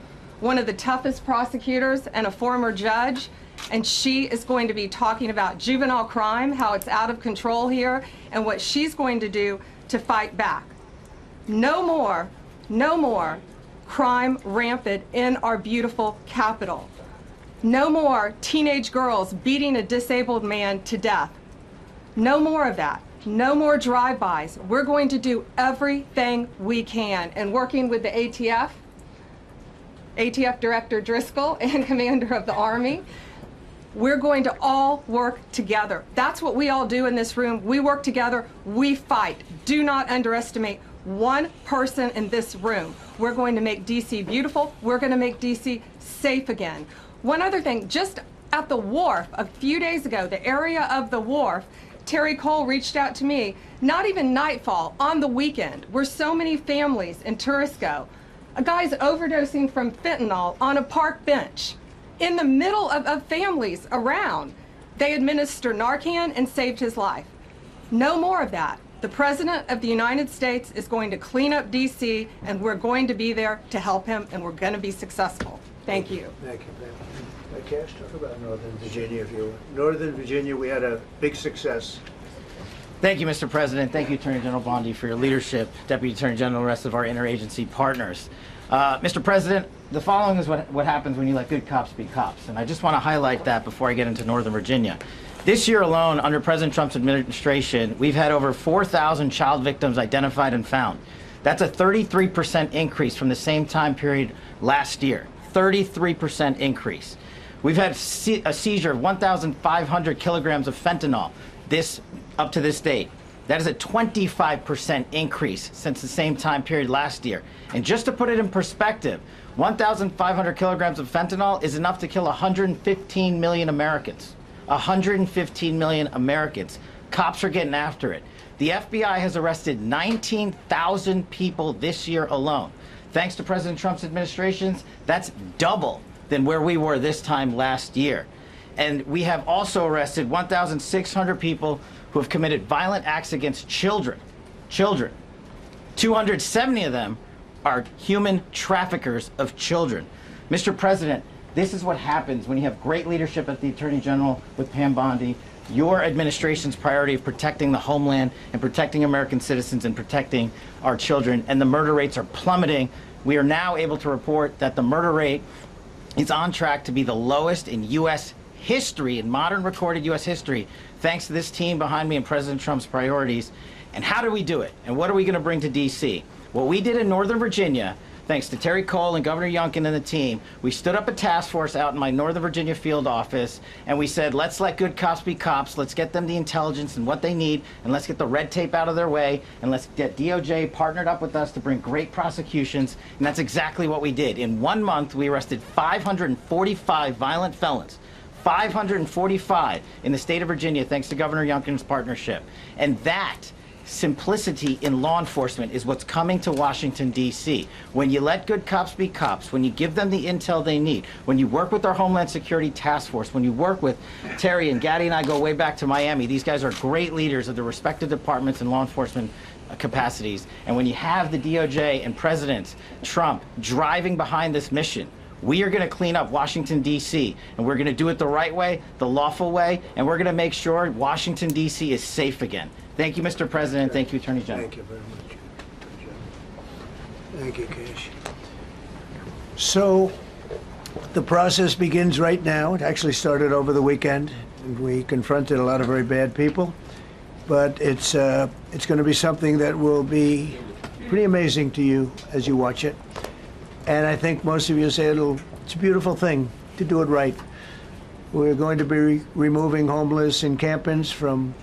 one of the toughest prosecutors and a former judge. And she is going to be talking about juvenile crime, how it's out of control here, and what she's going to do to fight back. No more crime rampant in our beautiful capital. No more teenage girls beating a disabled man to death. No more of that. No more drive-bys. We're going to do everything we can. And working with the ATF Director Driscoll and Commander of the Army, we're going to all work together. That's what we all do in this room. We work together, we fight. Do not underestimate one person in this room. We're going to make D.C. beautiful. We're going to make D.C. safe again. One other thing, just at the wharf a few days ago, the area of the wharf, Terry Cole reached out to me, not even nightfall, on the weekend, where so many families in tourists go. A guy's overdosing from fentanyl on a park bench. In the middle of families around, they administer Narcan and saved his life. No more of that. The President of the United States is going to clean up D.C., and we're going to be there to help him, and we're going to be successful. Thank you. Thank you, Pam. Cash, talk about Northern Virginia, if you will. Northern Virginia, we had a big success. Thank you, Mr. President. Thank you, Attorney General Bondi, for your leadership, Deputy Attorney General, and the rest of our interagency partners. Mr. President, the following is what happens when you let good cops be cops, and I just want to highlight that before I get into Northern Virginia. This year alone, under President Trump's administration, we've had over 4,000 child victims identified and found. That's a 33% increase from the same time period last year. 33% increase. We've had a seizure of 1,500 kilograms of fentanyl up to this date. That is a 25% increase since the same time period last year. And just to put it in perspective, 1,500 kilograms of fentanyl is enough to kill 115 million Americans. 115 million Americans. Cops are getting after it. The FBI has arrested 19,000 people this year alone. Thanks to President Trump's administrations, that's double than where we were this time last year. And we have also arrested 1,600 people who have committed violent acts against children. 270 of them are human traffickers of children. Mr. President, this is what happens when you have great leadership at the Attorney General with Pam Bondi, your administration's priority of protecting the homeland and protecting American citizens and protecting our children, and the murder rates are plummeting. We are now able to report that the murder rate is on track to be the lowest in U.S. history, in modern recorded U.S. history, thanks to this team behind me and President Trump's priorities. And how do we do it? And what are we going to bring to D.C.? What we did in Northern Virginia, thanks to Terry Cole and Governor Youngkin and the team, we stood up a task force out in my Northern Virginia field office, and we said, let's let good cops be cops, let's get them the intelligence and what they need, and let's get the red tape out of their way, and let's get DOJ partnered up with us to bring great prosecutions, and that's exactly what we did. In 1 month, we arrested 545 violent felons. 545 in the state of Virginia, thanks to Governor Youngkin's partnership. And that simplicity in law enforcement is what's coming to Washington, D.C. When you let good cops be cops, when you give them the intel they need, when you work with our Homeland Security Task Force, when you work with Terry and Gaddy and I go way back to Miami, these guys are great leaders of the respective departments and law enforcement capacities. And when you have the DOJ and President Trump driving behind this mission, we are going to clean up Washington, D.C., and we're going to do it the right way, the lawful way, and we're going to make sure Washington, D.C. is safe again. Thank you, Mr. President. Thank you, Attorney General. Thank you very much. Thank you, Cash. So the process begins right now. It actually started over the weekend. We confronted a lot of very bad people, but it's going to be something that will be pretty amazing to you as you watch it. And I think most of you say it's a beautiful thing to do it right. We're going to be removing homeless encampments from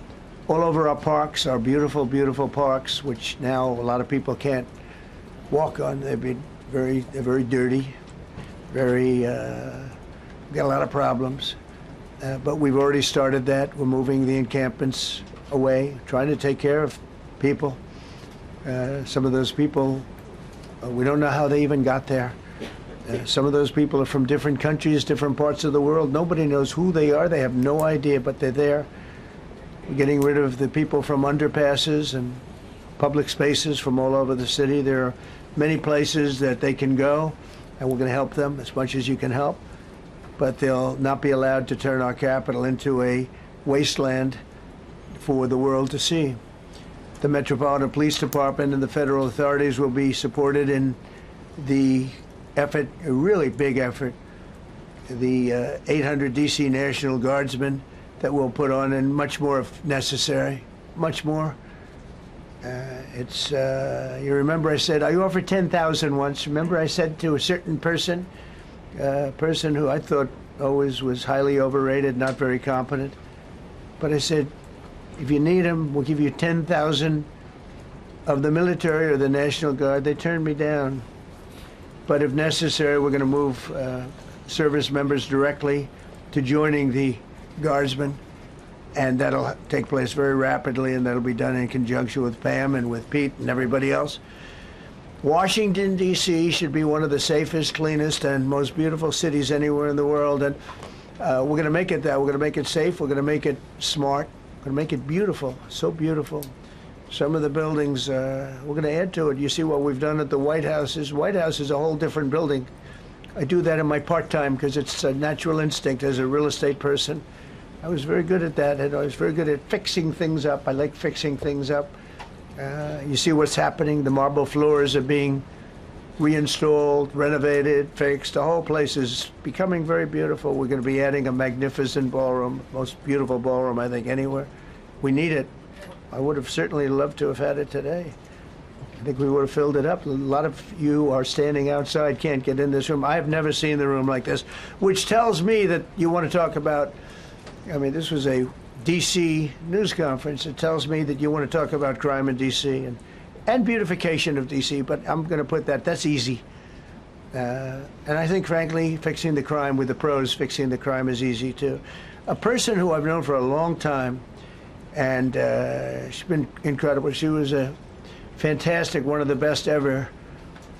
all over our parks, our beautiful, beautiful parks, which now a lot of people can't walk on. They're very dirty, got a lot of problems. But we've already started that. We're moving the encampments away, trying to take care of people. Some of those people, we don't know how they even got there. Some of those people are from different countries, different parts of the world. Nobody knows who they are. They have no idea, but they're there. We're getting rid of the people from underpasses and public spaces from all over the city. There are many places that they can go, and we're going to help them as much as you can help. But they'll not be allowed to turn our capital into a wasteland for the world to see. The Metropolitan Police Department and the federal authorities will be supported in the effort, a really big effort, the 800 D.C. National Guardsmen that we'll put on, and much more if necessary, much more. You remember I said, I offered 10,000 once. Remember I said to a certain person, who I thought always was highly overrated, not very competent, but I said, if you need them, we'll give you 10,000 of the military or the National Guard. They turned me down. But if necessary, we're going to move service members directly to joining the Guardsmen, and that'll take place very rapidly, and that'll be done in conjunction with Pam and with Pete and everybody else. Washington, D.C. should be one of the safest, cleanest, and most beautiful cities anywhere in the world, and we're going to make it that. We're going to make it safe. We're going to make it smart. We're going to make it beautiful, so beautiful. Some of the buildings, we're going to add to it. You see what we've done at the White House. White House is a whole different building. I do that in my part-time because it's a natural instinct as a real estate person. I was very good at that, and I was very good at fixing things up. I like fixing things up. You see what's happening. The marble floors are being reinstalled, renovated, fixed. The whole place is becoming very beautiful. We're going to be adding a magnificent ballroom, most beautiful ballroom, I think, anywhere. We need it. I would have certainly loved to have had it today. I think we would have filled it up. A lot of you are standing outside, can't get in this room. I have never seen the room like this, which tells me that you want to talk about, I mean, this was a D.C. news conference. It tells me that you want to talk about crime in D.C. and beautification of D.C., but I'm going to put that's easy. And I think, frankly, fixing the crime with the pros, fixing the crime is easy, too. A person who I've known for a long time, and she's been incredible. She was a fantastic, one of the best ever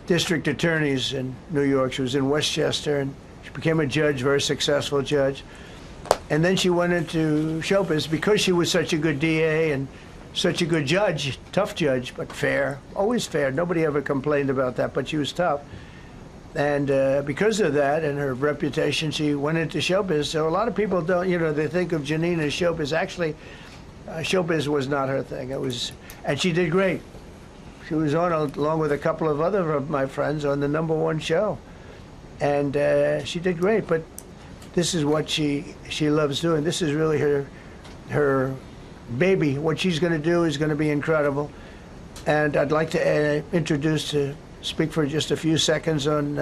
district attorneys in New York. She was in Westchester, and she became a judge, very successful judge. And then she went into show business because she was such a good DA and such a good judge, tough judge, but fair, always fair. Nobody ever complained about that, but she was tough. And because of that and her reputation, she went into showbiz. So a lot of people don't, they think of Janine as showbiz. Actually, showbiz was not her thing. And she did great. She was on, along with a couple of other of my friends, on the #1 show. And she did great, but this is what she loves doing. This is really her baby. What she's going to do is going to be incredible. And I'd like to speak for just a few seconds on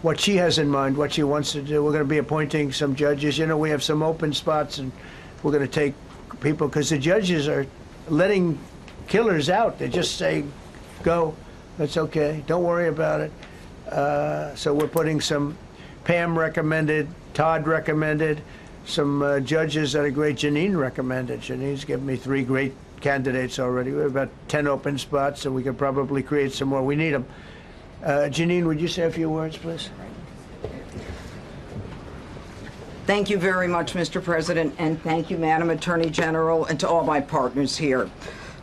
what she has in mind, what she wants to do. We're going to be appointing some judges. We have some open spots, and we're going to take people, because the judges are letting killers out. They just say, go, that's okay, don't worry about it. So we're putting some, Pam recommended, Todd recommended, some judges that are great. Janine recommended. Janine's given me 3 great candidates already. We have about 10 open spots, and we could probably create some more. We need them. Janine, would you say a few words, please? Thank you very much, Mr. President, and thank you, Madam Attorney General, and to all my partners here.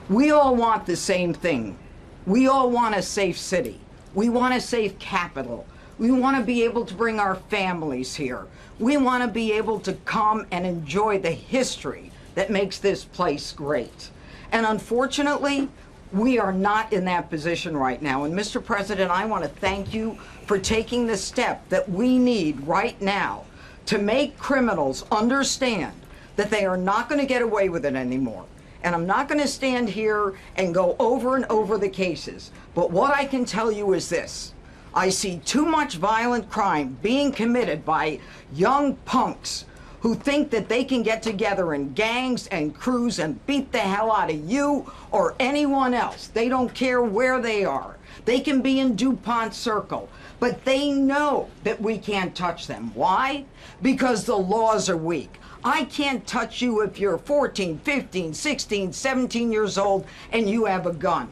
We all want the same thing. We all want a safe city. We want a safe capital. We want to be able to bring our families here. We want to be able to come and enjoy the history that makes this place great. And unfortunately, we are not in that position right now. And Mr. President, I want to thank you for taking the step that we need right now to make criminals understand that they are not going to get away with it anymore. And I'm not going to stand here and go over and over the cases. But what I can tell you is this. I see too much violent crime being committed by young punks who think that they can get together in gangs and crews and beat the hell out of you or anyone else. They don't care where they are. They can be in DuPont Circle, but they know that we can't touch them. Why? Because the laws are weak. I can't touch you if you're 14, 15, 16, 17 years old and you have a gun.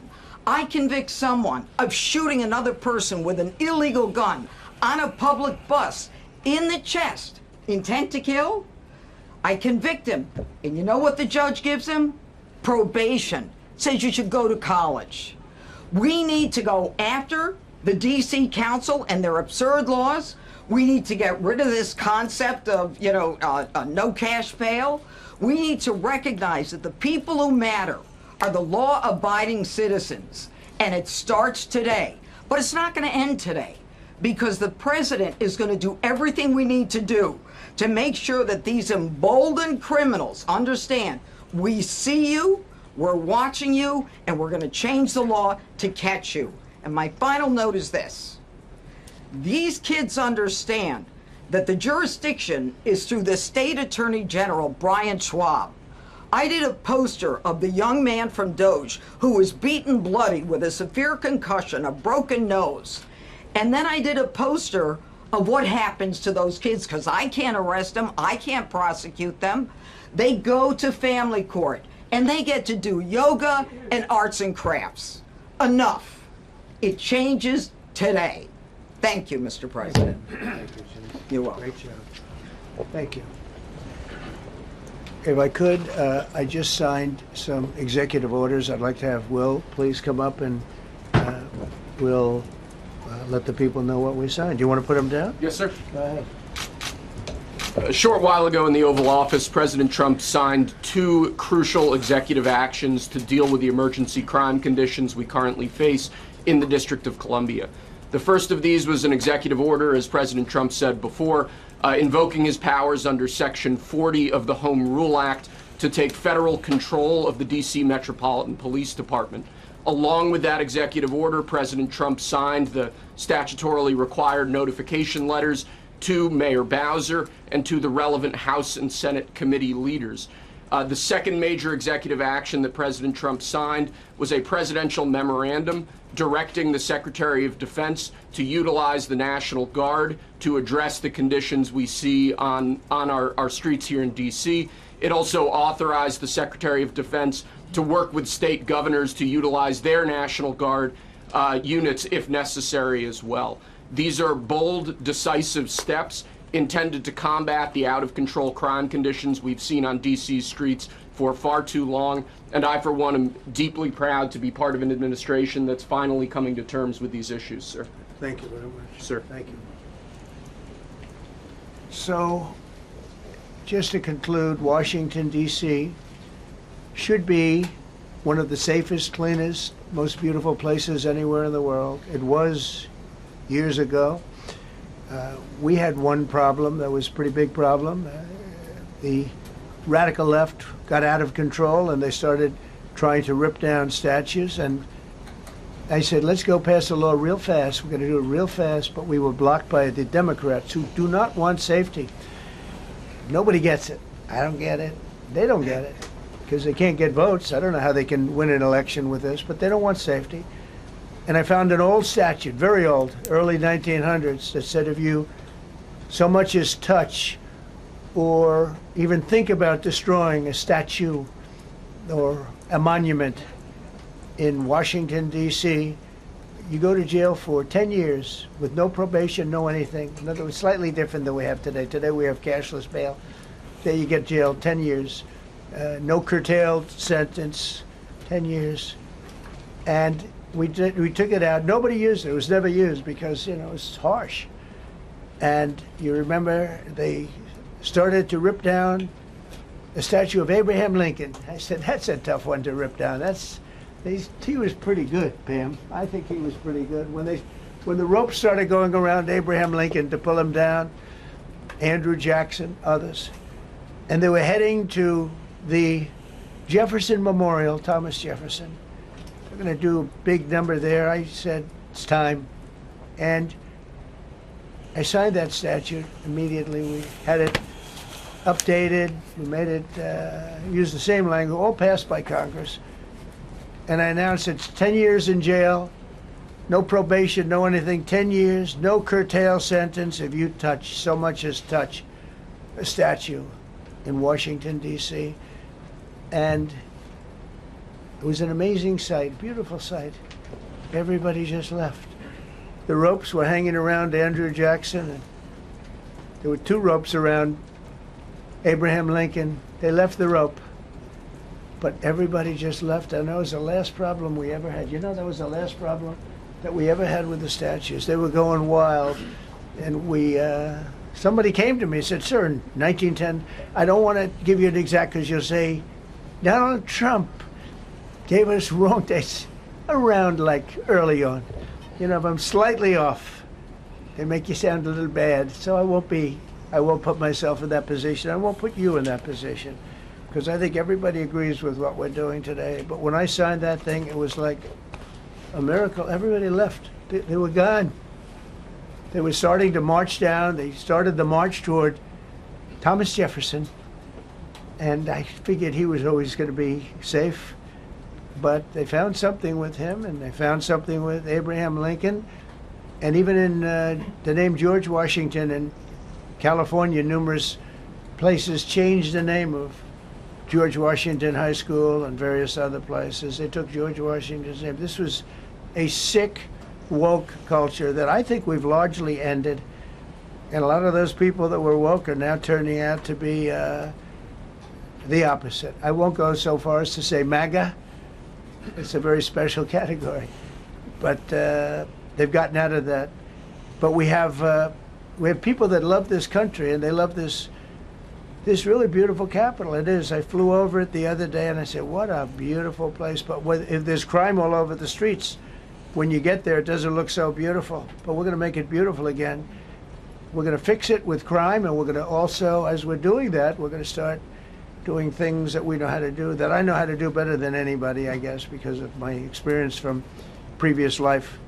I convict someone of shooting another person with an illegal gun on a public bus in the chest, intent to kill. I convict him, and you know what the judge gives him? Probation. Says you should go to college. We need to go after the DC Council and their absurd laws. We need to get rid of this concept of, no cash bail. We need to recognize that the people who matter are the law-abiding citizens, and it starts today. But it's not going to end today, because the president is going to do everything we need to do to make sure that these emboldened criminals understand we see you, we're watching you, and we're going to change the law to catch you. And my final note is this. These kids understand that the jurisdiction is through the State Attorney General, Brian Schwab. I did a poster of the young man from Doge who was beaten bloody with a severe concussion, a broken nose. And then I did a poster of what happens to those kids, because I can't arrest them, I can't prosecute them. They go to family court and they get to do yoga and arts and crafts. Enough. It changes today. Thank you, Mr. President. Thank you, Jim. You're welcome. Great job. Thank you. If I could, I just signed some executive orders. I'd like to have Will please come up, and we'll let the people know what we signed. Do you want to put them down? Yes, sir. Go ahead. A short while ago in the Oval Office, President Trump signed 2 crucial executive actions to deal with the emergency crime conditions we currently face in the District of Columbia. The first of these was an executive order, as President Trump said before, invoking his powers under Section 40 of the Home Rule Act to take federal control of the D.C. Metropolitan Police Department. Along with that executive order, President Trump signed the statutorily required notification letters to Mayor Bowser and to the relevant House and Senate committee leaders. The second major executive action that President Trump signed was a presidential memorandum directing the Secretary of Defense to utilize the National Guard to address the conditions we see on our streets here in D.C. It also authorized the Secretary of Defense to work with state governors to utilize their National Guard units if necessary as well. These are bold, decisive steps intended to combat the out-of-control crime conditions we've seen on D.C.'s streets for far too long, and I, for one, am deeply proud to be part of an administration that's finally coming to terms with these issues, sir. Thank you very much. Sir. Thank you. So, just to conclude, Washington, D.C. should be one of the safest, cleanest, most beautiful places anywhere in the world. It was years ago. We had one problem that was a pretty big problem. The radical left got out of control and they started trying to rip down statues. And I said, let's go pass a law real fast. We're going to do it real fast, but we were blocked by the Democrats who do not want safety. Nobody gets it. I don't get it. They don't get it because they can't get votes. I don't know how they can win an election with this, but they don't want safety. And I found an old statute, very old, early 1900s, that said if you so much as touch or even think about destroying a statue or a monument in Washington, D.C., you go to jail for 10 years with no probation, no anything. In other words, slightly different than we have today. Today we have cashless bail. There you get jailed 10 years. No curtailed sentence, 10 years. And we took it out. Nobody used it. It was never used because, you know, it's harsh. And you remember they started to rip down the statue of Abraham Lincoln. I said, that's a tough one to rip down. He was pretty good, Pam. I think he was pretty good. When the ropes started going around Abraham Lincoln to pull him down, Andrew Jackson, others, and they were heading to the Jefferson Memorial, Thomas Jefferson. We're going to do a big number there. I said, it's time. And I signed that statute immediately. We had it updated. We made it use the same language, all passed by Congress. And I announced it's 10 years in jail, no probation, no anything, 10 years, no curtail sentence if you touch, so much as touch a statue in Washington, D.C. And it was an amazing sight, beautiful sight. Everybody just left. The ropes were hanging around Andrew Jackson, and there were 2 ropes around Abraham Lincoln. They left the rope, but everybody just left. And that was the last problem we ever had. You know, that was the last problem that we ever had with the statues. They were going wild, and somebody came to me and said, sir, in 1910, I don't want to give you an exact because you'll say, Donald Trump gave us wrong dates around like early on. You know, if I'm slightly off, they make you sound a little bad. So I won't put myself in that position. I won't put you in that position because I think everybody agrees with what we're doing today. But when I signed that thing, it was like a miracle. Everybody left. They were gone. They were starting to march down. They started the march toward Thomas Jefferson. And I figured he was always going to be safe. But they found something with him, and they found something with Abraham Lincoln. And even in the name George Washington in California, numerous places changed the name of George Washington High School and various other places. They took George Washington's name. This was a sick, woke culture that I think we've largely ended. And a lot of those people that were woke are now turning out to be the opposite. I won't go so far as to say MAGA. It's a very special category. But they've gotten out of that. But we have people that love this country, and they love this really beautiful capital. It is. I flew over it the other day, and I said, what a beautiful place. But if there's crime all over the streets, when you get there, it doesn't look so beautiful. But we're going to make it beautiful again. We're going to fix it with crime, and we're going to also, as we're doing that, we're going to start doing things that we know how to do, that I know how to do better than anybody, I guess, because of my experience from previous life.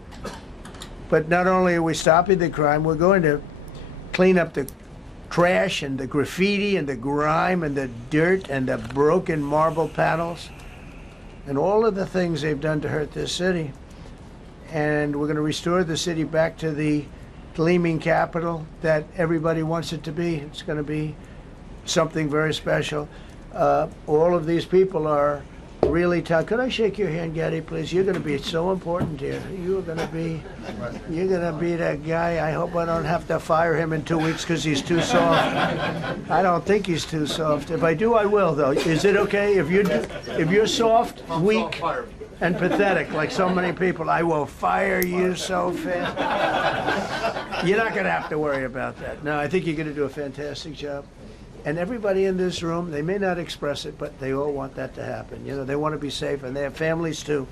But not only are we stopping the crime, we're going to clean up the trash and the graffiti and the grime and the dirt and the broken marble panels and all of the things they've done to hurt this city. And we're going to restore the city back to the gleaming capital that everybody wants it to be. It's going to be something very special. All of these people are really tough. Could I shake your hand, Gaddy, please? You're going to be so important here. You're going to be that guy. I hope I don't have to fire him in 2 weeks because he's too soft. I don't think he's too soft. If I do, I will, though. Is it okay if you're soft, weak? and pathetic, like so many people. I will fire you so fast. You're not going to have to worry about that. No, I think you're going to do a fantastic job. And everybody in this room, they may not express it, but they all want that to happen. You know, they want to be safe, and they have families too.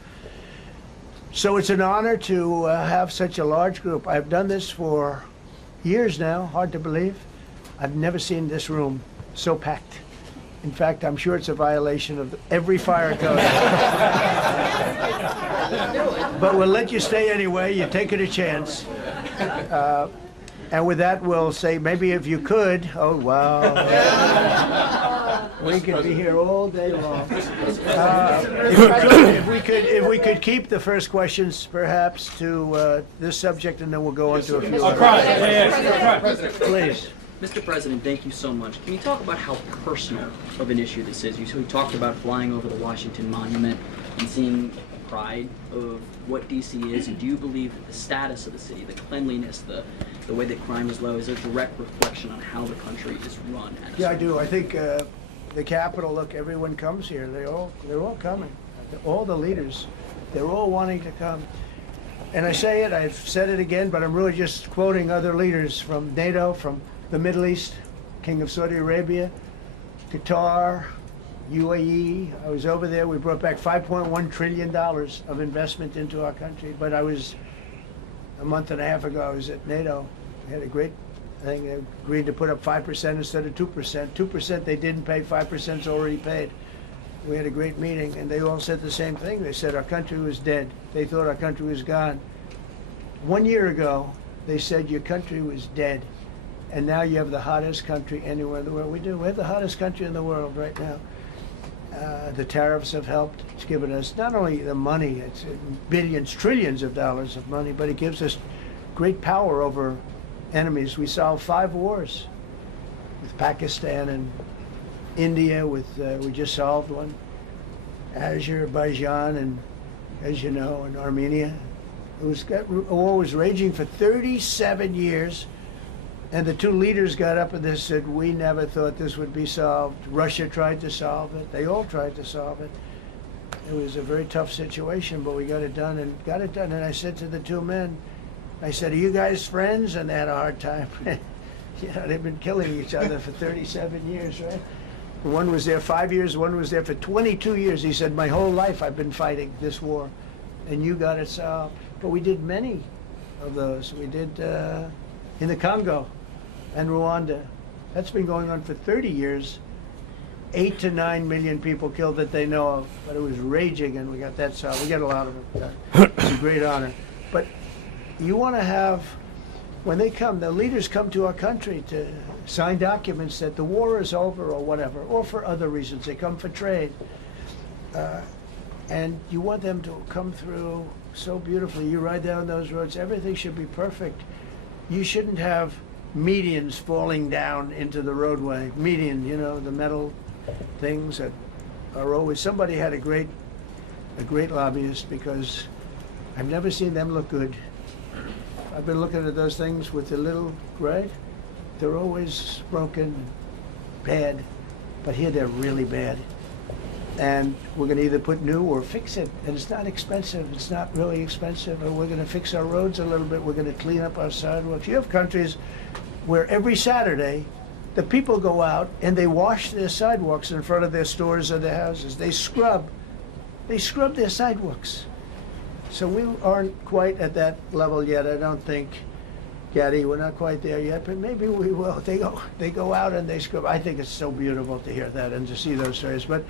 So it's an honor to have such a large group. I've done this for years now, hard to believe. I've never seen this room so packed. In fact, I'm sure it's a violation of every fire code. But we'll let you stay anyway. You're taking a chance. And with that, we'll say, maybe if you could, oh, wow. We could be here all day long. If we could keep the first questions, perhaps, to this subject, and then we'll go on to a few others. Please. Mr. President, thank you so much. Can you talk about how personal of an issue this is? You talked about flying over the Washington Monument and seeing pride of what D.C. is, and do you believe that the status of the city, the cleanliness, the way that crime is low, is a direct reflection on how the country is run? Yeah, I do. I think the Capitol, look, everyone comes here. They're all coming. All the leaders, they're all wanting to come. And I say it, I've said it again, but I'm really just quoting other leaders from NATO, from the Middle East, King of Saudi Arabia, Qatar, UAE. I was over there. We brought back $5.1 trillion of investment into our country. But I was, a month and a half ago, I was at NATO. We had a great thing. They agreed to put up 5% instead of 2%. 2% they didn't pay, 5%'s already paid. We had a great meeting, and they all said the same thing. They said our country was dead. They thought our country was gone. 1 year ago, they said your country was dead. And now you have the hottest country anywhere in the world. We do. We have the hottest country in the world right now. The tariffs have helped. It's given us not only the money, it's billions, trillions of dollars of money, but it gives us great power over enemies. We solved 5 wars with Pakistan and India. We just solved one. Azerbaijan and, as you know, and Armenia. War was raging for 37 years. And the 2 leaders got up and they said, we never thought this would be solved. Russia tried to solve it. They all tried to solve it. It was a very tough situation, but we got it done and got it done. And I said to the 2 men, I said, are you guys friends? And they had a hard time. You know, they've been killing each other for 37 years, right? One was there 5 years, one was there for 22 years. He said, my whole life I've been fighting this war, and you got it solved. But we did many of those. We did in the Congo and Rwanda. That's been going on for 30 years. 8 to 9 million people killed that they know of, but it was raging, and we got that solved. We got a lot of it done. It's a great honor. But you want to have, when they come, the leaders come to our country to sign documents that the war is over or whatever, or for other reasons. They come for trade. And you want them to come through so beautifully. You ride down those roads, everything should be perfect. You shouldn't have medians falling down into the roadway. Median, you know, the metal things that are always, somebody had a great lobbyist, because I've never seen them look good. I've been looking at those things with the little, right? They're always broken, bad, but here they're really bad. And we're going to either put new or fix it. And it's not expensive. It's not really expensive. And we're going to fix our roads a little bit. We're going to clean up our sidewalks. You have countries where every Saturday, the people go out and they wash their sidewalks in front of their stores or their houses. They scrub their sidewalks. So we aren't quite at that level yet, I don't think. Gaddy, we're not quite there yet, but maybe we will. They go out and they scrub. I think it's so beautiful to hear that and to see those stories. But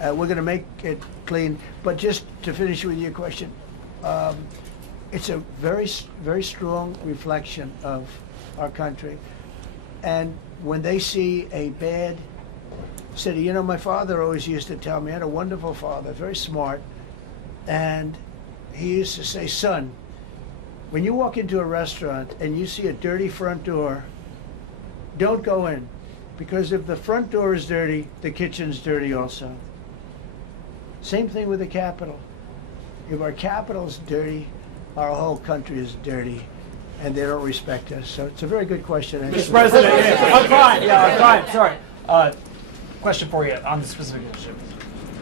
we're going to make it clean. But just to finish with your question, it's a very, very strong reflection of our country. And when they see a bad city, you know, my father always used to tell me, I had a wonderful father, very smart, and he used to say, son, when you walk into a restaurant and you see a dirty front door, don't go in, because if the front door is dirty, the kitchen's dirty also. Same thing with the Capitol. If our Capitol's dirty, our whole country is dirty, and they don't respect us. So it's a very good question. Mr. President, on time. Yeah, on time. Sorry. Question for you on the specific issue.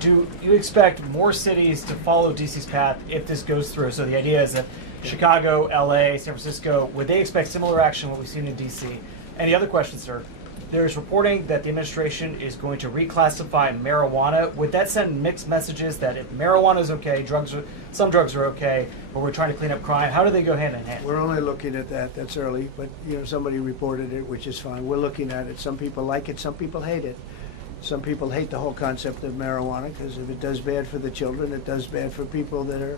do you expect more cities to follow DC's path if this goes through? So the idea is that Chicago, LA, San Francisco, would they expect similar action to what we've seen in DC? And the other question, sir, there's reporting that the administration is going to reclassify marijuana. Would that send mixed messages that if marijuana is okay, some drugs are okay, but we're trying to clean up crime? How do they go hand in hand? We're only looking at that. That's early, but somebody reported it, which is fine. We're looking at it. Some people like it, some people hate it. Some people hate the whole concept of marijuana because if it does bad for the children, it does bad for people that are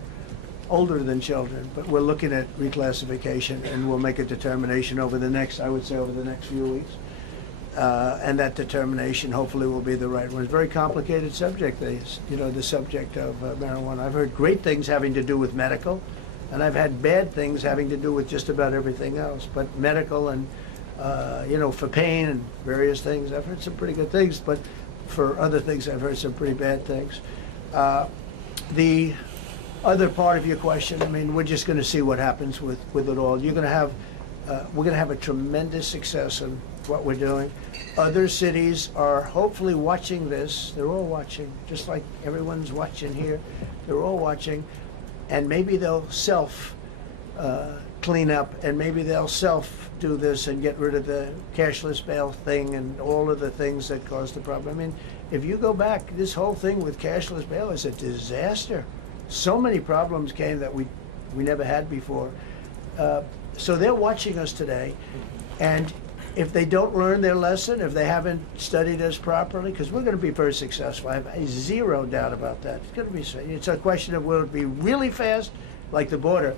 older than children. But we're looking at reclassification, and we'll make a determination over the next few weeks. And that determination hopefully will be the right one. It's a very complicated subject, the subject of marijuana. I've heard great things having to do with medical, and I've had bad things having to do with just about everything else. But medical and, for pain and various things, I've heard some pretty good things, but for other things, I've heard some pretty bad things. The other part of your question, I mean, we're just going to see what happens with it all. We're going to have a tremendous success in what we're doing. Other cities are hopefully watching this. They're all watching, just like everyone's watching here. They're all watching, and maybe they'll clean up, and maybe they'll do this and get rid of the cashless bail thing and all of the things that caused the problem. I mean, if you go back, this whole thing with cashless bail is a disaster. So many problems came that we never had before. So they're watching us today, and if they don't learn their lesson, if they haven't studied us properly, because we're going to be very successful. I have zero doubt about that. It's going to be. It's a question of will it be really fast, like the border.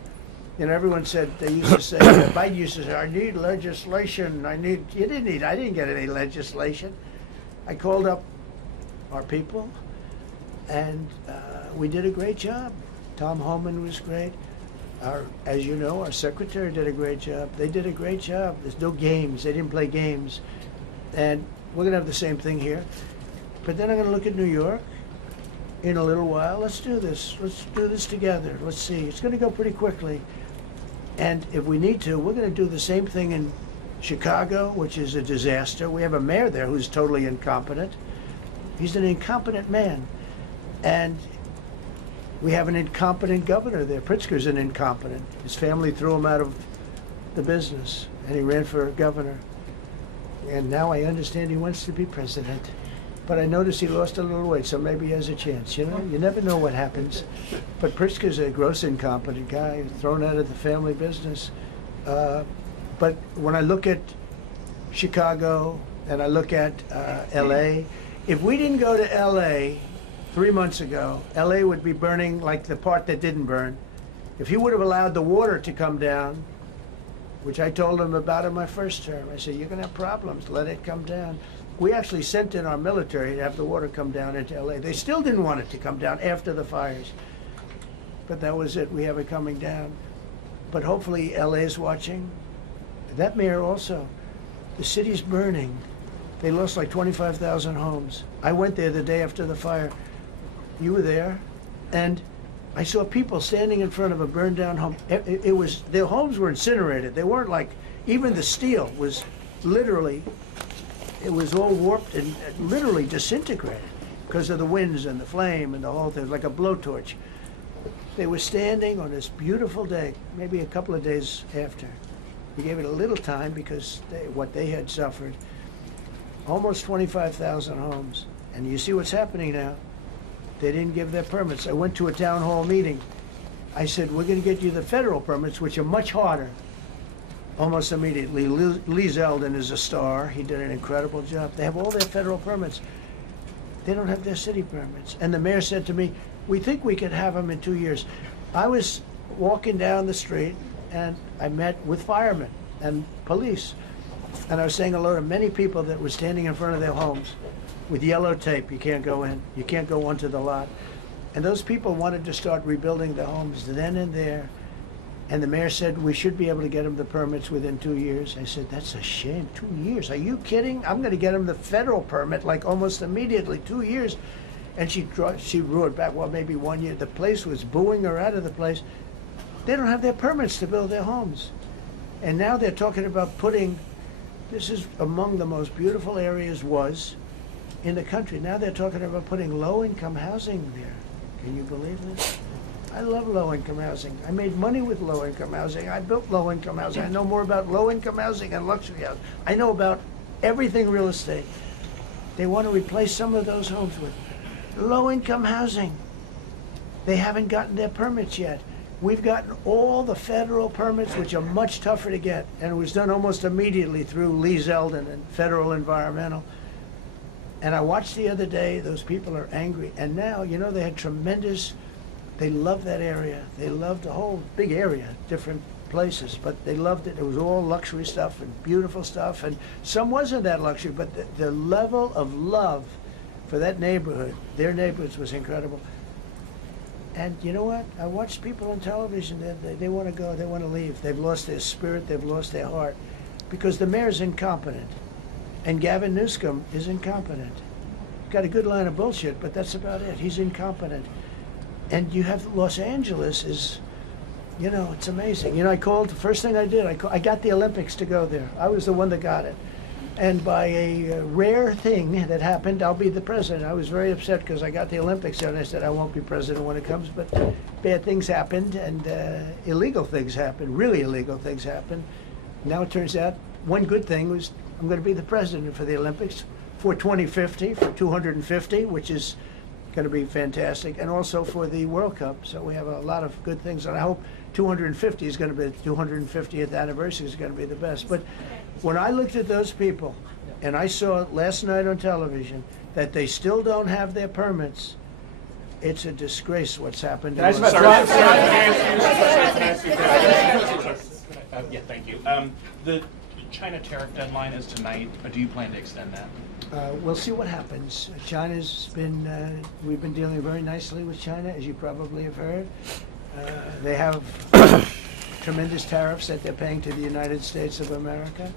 Everyone said, they used to say, Biden used to say, I need legislation. I didn't get any legislation. I called up our people, and we did a great job. Tom Homan was great. As you know, our secretary did a great job. They did a great job. There's no games. They didn't play games. And we're going to have the same thing here. But then I'm going to look at New York in a little while. Let's do this. Let's do this together. Let's see. It's going to go pretty quickly. And if we need to, we're going to do the same thing in Chicago, which is a disaster. We have a mayor there who's totally incompetent. He's an incompetent man. And we have an incompetent governor there. Pritzker's an incompetent. His family threw him out of the business, and he ran for governor. And now I understand he wants to be president. But I noticed he lost a little weight, so maybe he has a chance. You never know what happens. But Pritzker's a gross incompetent guy, thrown out of the family business. But when I look at Chicago and I look at LA, if we didn't go to LA 3 months ago, LA would be burning like the part that didn't burn. If he would have allowed the water to come down, which I told him about in my first term, I said, you're going to have problems, let it come down. We actually sent in our military to have the water come down into LA. They still didn't want it to come down after the fires. But that was it, we have it coming down. But hopefully LA's watching. That mayor also, the city's burning. They lost like 25,000 homes. I went there the day after the fire. You were there, and I saw people standing in front of a burned down home. Their homes were incinerated. They weren't like, even the steel was literally, it was all warped and literally disintegrated because of the winds and the flame and the whole thing, like a blowtorch. They were standing on this beautiful day, maybe a couple of days after. We gave it a little time because what they had suffered. Almost 25,000 homes. And you see what's happening now. They didn't give their permits. I went to a town hall meeting. I said, we're going to get you the federal permits, which are much harder. Almost immediately. Lee Zeldin is a star. He did an incredible job. They have all their federal permits. They don't have their city permits. And the mayor said to me, we think we could have them in 2 years. I was walking down the street, and I met with firemen and police. And I was saying hello to many people that were standing in front of their homes with yellow tape. You can't go in. You can't go onto the lot. And those people wanted to start rebuilding their homes then and there. And the mayor said we should be able to get them the permits within 2 years. I said, that's a shame. 2 years? Are you kidding? I'm going to get them the federal permit like almost immediately. 2 years. And she roared back, well, maybe 1 year. The place was booing her out of the place. They don't have their permits to build their homes. And now they're talking about putting, this is among the most beautiful areas in the country. Now they're talking about putting low-income housing there. Can you believe this? I love low-income housing. I made money with low-income housing. I built low-income housing. I know more about low-income housing and luxury housing. I know about everything real estate. They want to replace some of those homes with low-income housing. They haven't gotten their permits yet. We've gotten all the federal permits, which are much tougher to get, and it was done almost immediately through Lee Zeldin and Federal Environmental. And I watched the other day, those people are angry. And now, you know, they had tremendous, they loved that area. They loved the whole big area, different places, but they loved it. It was all luxury stuff and beautiful stuff, and some wasn't that luxury, but the level of love for that neighborhood, their neighborhoods, was incredible. And you know what? I watched people on television, they want to go, they want to leave. They've lost their spirit, they've lost their heart, because the mayor's incompetent. And Gavin Newsom is incompetent. Got a good line of bullshit, but that's about it. He's incompetent. And you have Los Angeles is, you know, it's amazing. You know, I called, the first thing I did, I got the Olympics to go there. I was the one that got it. And by a rare thing that happened, I'll be the president. I was very upset because I got the Olympics there, and I said I won't be president when it comes, but bad things happened, and illegal things happened, really illegal things happened. Now it turns out one good thing was I'm going to be the president for the Olympics for 2050, for 250, which is going to be fantastic, and also for the World Cup. So we have a lot of good things, and I hope 250 is going to be, the 250th anniversary is going to be the best. But when I looked at those people, and I saw last night on television that they still don't have their permits, it's a disgrace what's happened. Yeah, thank you. The China tariff deadline is tonight. Do you plan to extend that? We'll see what happens. China's been, we've been dealing very nicely with China, as you probably have heard. They have tremendous tariffs that they're paying to the United States of America.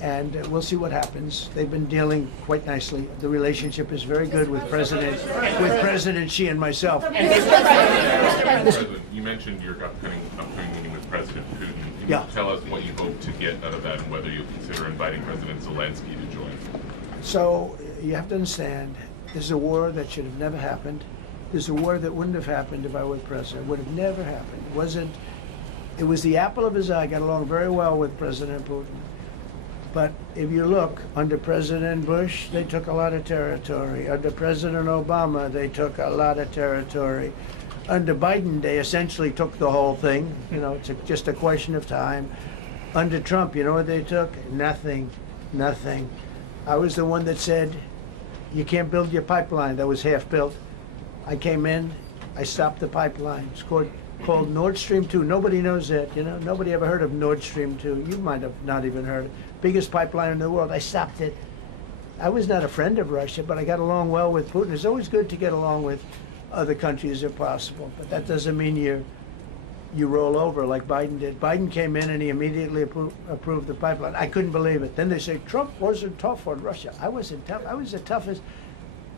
And we'll see what happens. They've been dealing quite nicely. The relationship is very good with President Xi and myself. President, you mentioned your upcoming meeting with President Putin. Can you tell us what you hope to get out of that and whether you'll consider inviting President Zelensky to join? So you have to understand, this is a war that should have never happened. This is a war that wouldn't have happened if I were president. It would have never happened. It was the apple of his eye. I got along very well with President Putin. But if you look, under President Bush, they took a lot of territory. Under President Obama, they took a lot of territory. Under Biden, they essentially took the whole thing. You know, it's just a question of time. Under Trump, you know what they took? Nothing, nothing. I was the one that said, you can't build your pipeline that was half built. I came in, I stopped the pipeline. It's called Nord Stream 2. Nobody knows that, you know? Nobody ever heard of Nord Stream 2. You might have not even heard. Biggest pipeline in the world. I stopped it. I was not a friend of Russia, but I got along well with Putin. It's always good to get along with other countries if possible, but that doesn't mean you roll over like Biden did. Biden came in and he immediately approved the pipeline. I couldn't believe it. Then they say Trump wasn't tough on Russia. I wasn't tough. I was the toughest.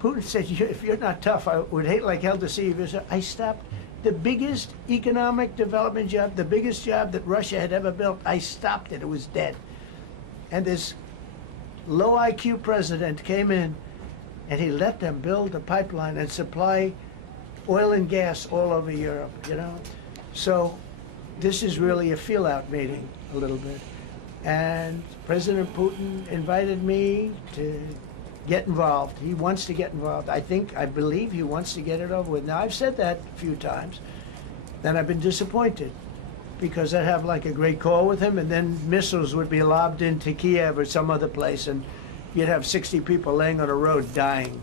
Putin said, if you're not tough, I would hate like hell to see you. I stopped the biggest economic development job, the biggest job that Russia had ever built. I stopped it. It was dead. And this low IQ president came in and he let them build a pipeline and supply oil and gas all over Europe, you know? So this is really a feel-out meeting, a little bit. And President Putin invited me to get involved. He wants to get involved. I believe he wants to get it over with. Now, I've said that a few times, and I've been disappointed because I'd have like a great call with him, and then missiles would be lobbed into Kiev or some other place, and you'd have 60 people laying on a road dying.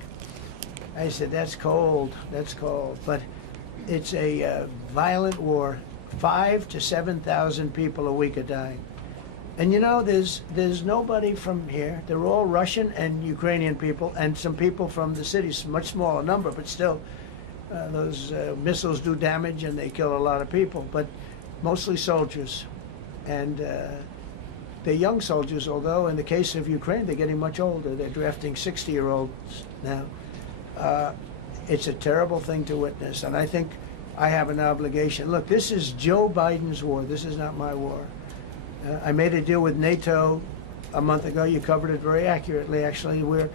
I said, that's cold, that's cold. But it's a violent war. 5,000 to 7,000 people a week are dying. And you know, there's nobody from here. They're all Russian and Ukrainian people, and some people from the cities, much smaller number, but still, those missiles do damage and they kill a lot of people, but mostly soldiers. And they're young soldiers, although in the case of Ukraine, they're getting much older. They're drafting 60-year-olds now. It's a terrible thing to witness, and I think I have an obligation. Look, this is Joe Biden's war. This is not my war. I made a deal with NATO a month ago. You covered it very accurately, actually, where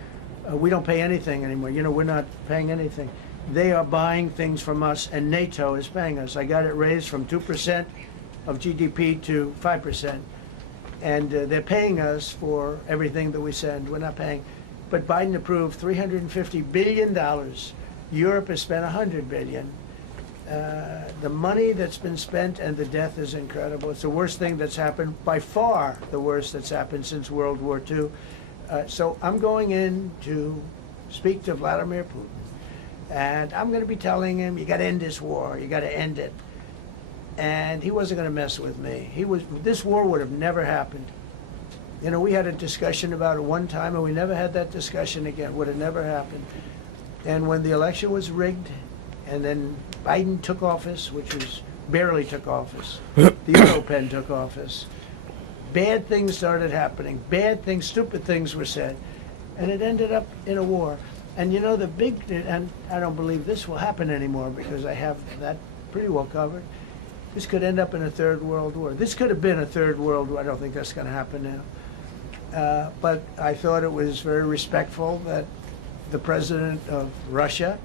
We don't pay anything anymore. You know, we're not paying anything. They are buying things from us, and NATO is paying us. I got it raised from 2% of GDP to 5%. And they're paying us for everything that we send. We're not paying. But Biden approved $350 billion. Europe has spent $100 billion. The money that's been spent and the death is incredible. It's the worst thing that's happened, by far the worst that's happened since World War II. So I'm going in to speak to Vladimir Putin. And I'm going to be telling him, you got to end this war. You got to end it. And he wasn't going to mess with me. This war would have never happened. You know, we had a discussion about it one time, and we never had that discussion again. Would have never happened. And when the election was rigged, and then Biden took office, which was barely took office, the Europen took office, bad things started happening. Bad things, stupid things were said. And it ended up in a war. And you know, and I don't believe this will happen anymore because I have that pretty well covered. This could end up in a third world war. This could have been a third world war. I don't think that's going to happen now. But I thought it was very respectful that the president of Russia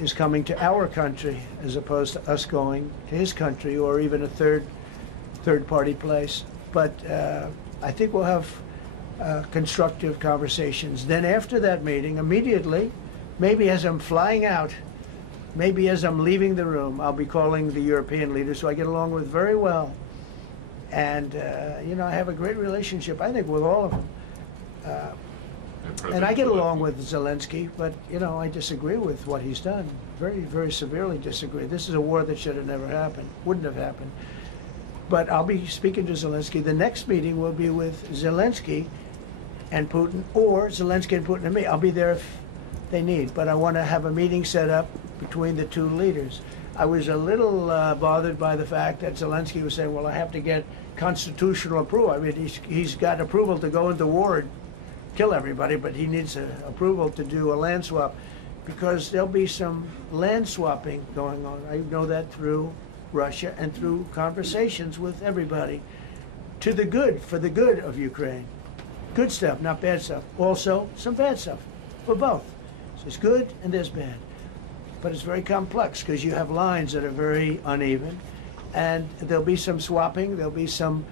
is coming to our country as opposed to us going to his country or even a third party place. But I think we'll have constructive conversations. Then after that meeting, immediately, maybe as I'm flying out, maybe as I'm leaving the room, I'll be calling the European leaders who I get along with very well. And, you know, I have a great relationship, I think, with all of them. And I get along with Zelensky, but, you know, I disagree with what he's done. Very, very severely disagree. This is a war that should have never happened, wouldn't have happened. But I'll be speaking to Zelensky. The next meeting will be with Zelensky and Putin, or Zelensky and Putin and me. I'll be there if they need, but I want to have a meeting set up between the two leaders. I was a little bothered by the fact that Zelensky was saying, well, I have to get constitutional approval. I mean, he's got approval to go into war and kill everybody, but he needs approval to do a land swap because there'll be some land swapping going on. I know that through Russia and through conversations with everybody to the good, for the good of Ukraine. Good stuff, not bad stuff. Also, some bad stuff for both. So there's good and there's bad. But it's very complex because you have lines that are very uneven. And there'll be some swapping, there'll be some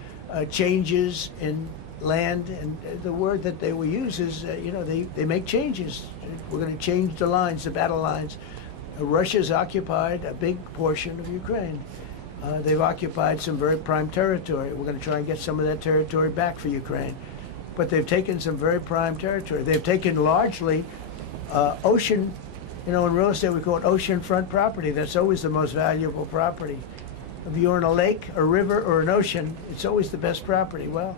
changes in land. And the word that they will use is, you know, they make changes. We're going to change the lines, the battle lines. Russia's occupied a big portion of Ukraine. They've occupied some very prime territory. We're going to try and get some of that territory back for Ukraine. But they've taken some very prime territory. They've taken largely ocean, you know, in real estate we call it oceanfront property. That's always the most valuable property. If you're in a lake, a river, or an ocean, it's always the best property. Well,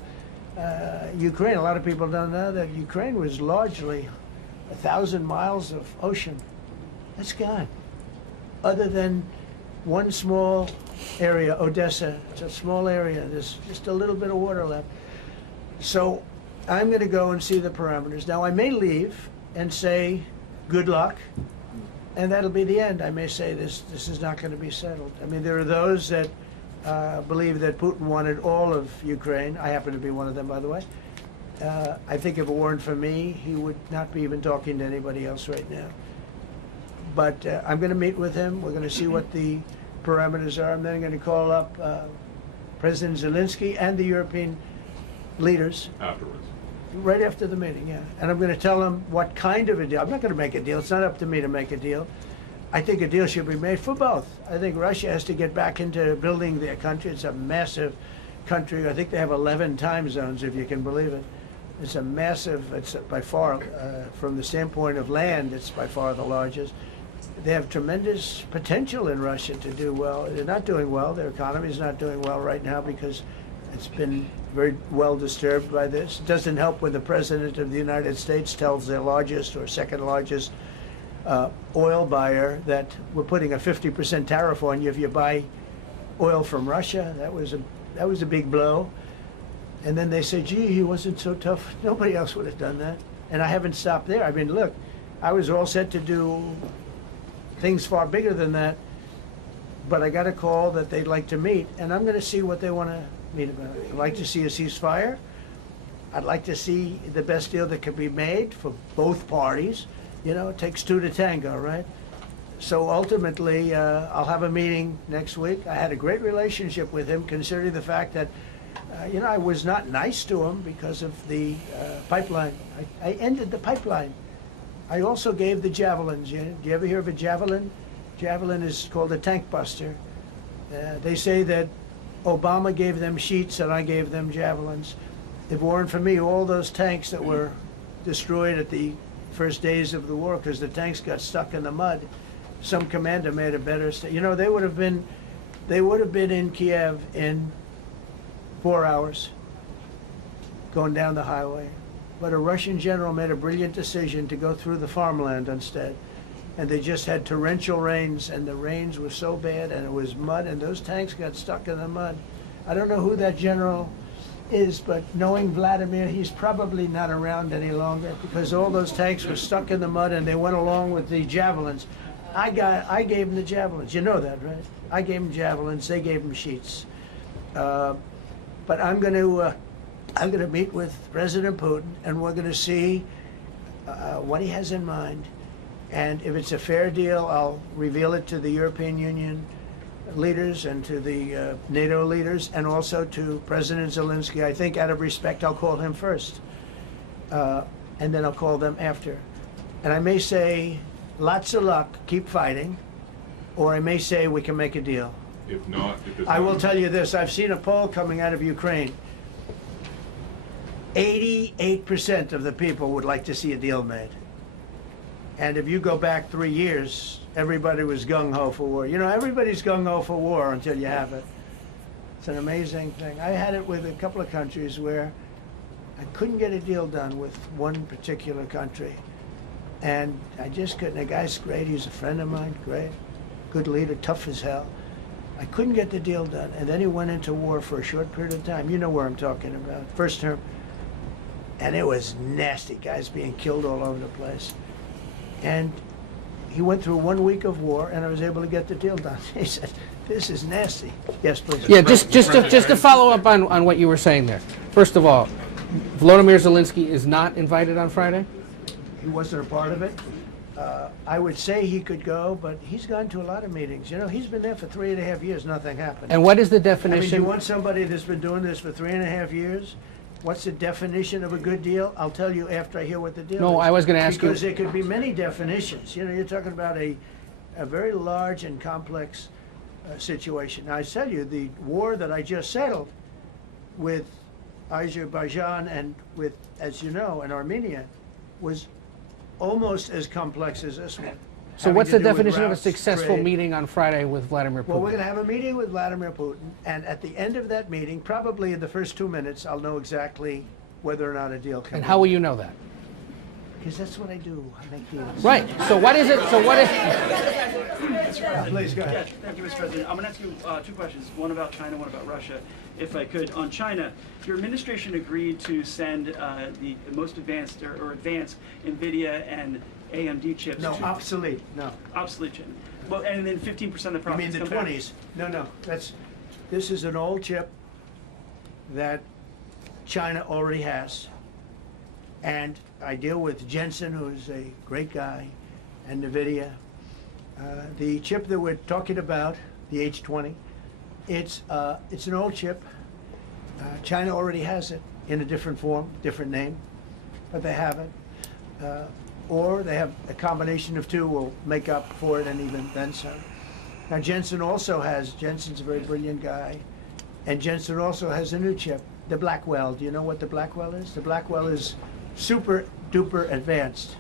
Ukraine, a lot of people don't know that Ukraine was largely 1,000 miles of ocean. That's gone. Other than one small area, Odessa, it's a small area. There's just a little bit of water left. So I'm going to go and see the parameters. Now, I may leave and say, good luck, and that'll be the end. I may say this is not going to be settled. I mean, there are those that believe that Putin wanted all of Ukraine. I happen to be one of them, by the way. I think if it weren't for me, he would not be even talking to anybody else right now. But I'm going to meet with him. We're going to see what the parameters are. And then I'm going to call up President Zelensky and the European leaders. Afterwards. Right after the meeting, yeah. And I'm going to tell them what kind of a deal. I'm not going to make a deal. It's not up to me to make a deal. I think a deal should be made for both. I think Russia has to get back into building their country. It's a massive country. I think they have 11 time zones, if you can believe it. It's a massive, it's by far, from the standpoint of land, it's by far the largest. They have tremendous potential in Russia to do well. They're not doing well. Their economy is not doing well right now because it's been very well disturbed by this. It doesn't help when the President of the United States tells their largest or second largest oil buyer that we're putting a 50% tariff on you if you buy oil from Russia. That was a big blow. And then they say, gee, he wasn't so tough. Nobody else would have done that. And I haven't stopped there. I mean, look, I was all set to do things far bigger than that, but I got a call that they'd like to meet, and I'm going to see what they want to meet about. I'd like to see a ceasefire. I'd like to see the best deal that can be made for both parties. You know, it takes two to tango, right? So ultimately, I'll have a meeting next week. I had a great relationship with him, considering the fact that, you know, I was not nice to him because of the pipeline. I ended the pipeline. I also gave the javelins. Do you ever hear of a javelin? Javelin is called a tank buster. They say that Obama gave them sheets and I gave them javelins. If it weren't for me, all those tanks that were destroyed at the first days of the war, because the tanks got stuck in the mud, some commander made a better. You know, they would have been in Kiev in 4 hours, going down the highway. But a Russian general made a brilliant decision to go through the farmland instead. And they just had torrential rains, and the rains were so bad, and it was mud, and those tanks got stuck in the mud. I don't know who that general is, but knowing Vladimir, he's probably not around any longer, because all those tanks were stuck in the mud, and they went along with the javelins. I gave them the javelins. You know that, right? I gave them javelins. They gave them sheets. But I'm going to meet with President Putin, and we're going to see what he has in mind. And if it's a fair deal, I'll reveal it to the European Union leaders and to the NATO leaders, and also to President Zelensky. I think out of respect, I'll call him first, and then I'll call them after. And I may say, lots of luck, keep fighting, or I may say we can make a deal. If not, I will tell you this, I've seen a poll coming out of Ukraine. 88% of the people would like to see a deal made. And if you go back 3 years, everybody was gung-ho for war. You know, everybody's gung-ho for war until you have it. It's an amazing thing. I had it with a couple of countries where I couldn't get a deal done with one particular country. And I just couldn't. The guy's great. He's a friend of mine, great. Good leader, tough as hell. I couldn't get the deal done. And then he went into war for a short period of time. You know where I'm talking about. First term. And it was nasty. Guys being killed all over the place. And he went through 1 week of war, and I was able to get the deal done. He said, "This is nasty." Yes, please. Yeah, just to follow up on what you were saying there. First of all, Volodymyr Zelensky is not invited on Friday? He wasn't a part of it. I would say he could go, but he's gone to a lot of meetings. You know, he's been there for 3.5 years, nothing happened. And what is the I mean, definition? you want somebody that's been doing this for 3.5 years? What's the definition of a good deal? I'll tell you after I hear what the deal is. No, I was going to ask you. Because there could be many definitions. You know, you're talking about a very large and complex situation. Now, I tell you, the war that I just settled with Azerbaijan and with, as you know, and Armenia was almost as complex as this one. So what's the Having to do with definition of a routes, successful trade. meeting on Friday with Vladimir Putin? Well, we're going to have a meeting with Vladimir Putin, and at the end of that meeting, probably in the first 2 minutes, I'll know exactly whether or not a deal can And be how will made. you know that? Because that's what I do. I make deals. Right. So what is it? So what is? Please go ahead. Yeah, thank you, Mr. President. I'm going to ask you two questions, one about China, one about Russia, if I could. On China, your administration agreed to send the most advanced or advanced NVIDIA and AMD chips. No, obsolete. No. Obsolete chip. Well, and then 15% of the You profits mean the come back. 20s? No. This is an old chip that China already has. And I deal with Jensen, who is a great guy, and NVIDIA. The chip that we're talking about, the H20, it's an old chip. China already has it in a different form, different name, but they have it. Or they have a combination of two will make up for it and even then some. Now Jensen also has, Jensen's a very brilliant guy, and Jensen also has a new chip, the Blackwell. Do you know what the Blackwell is? The Blackwell is super duper advanced.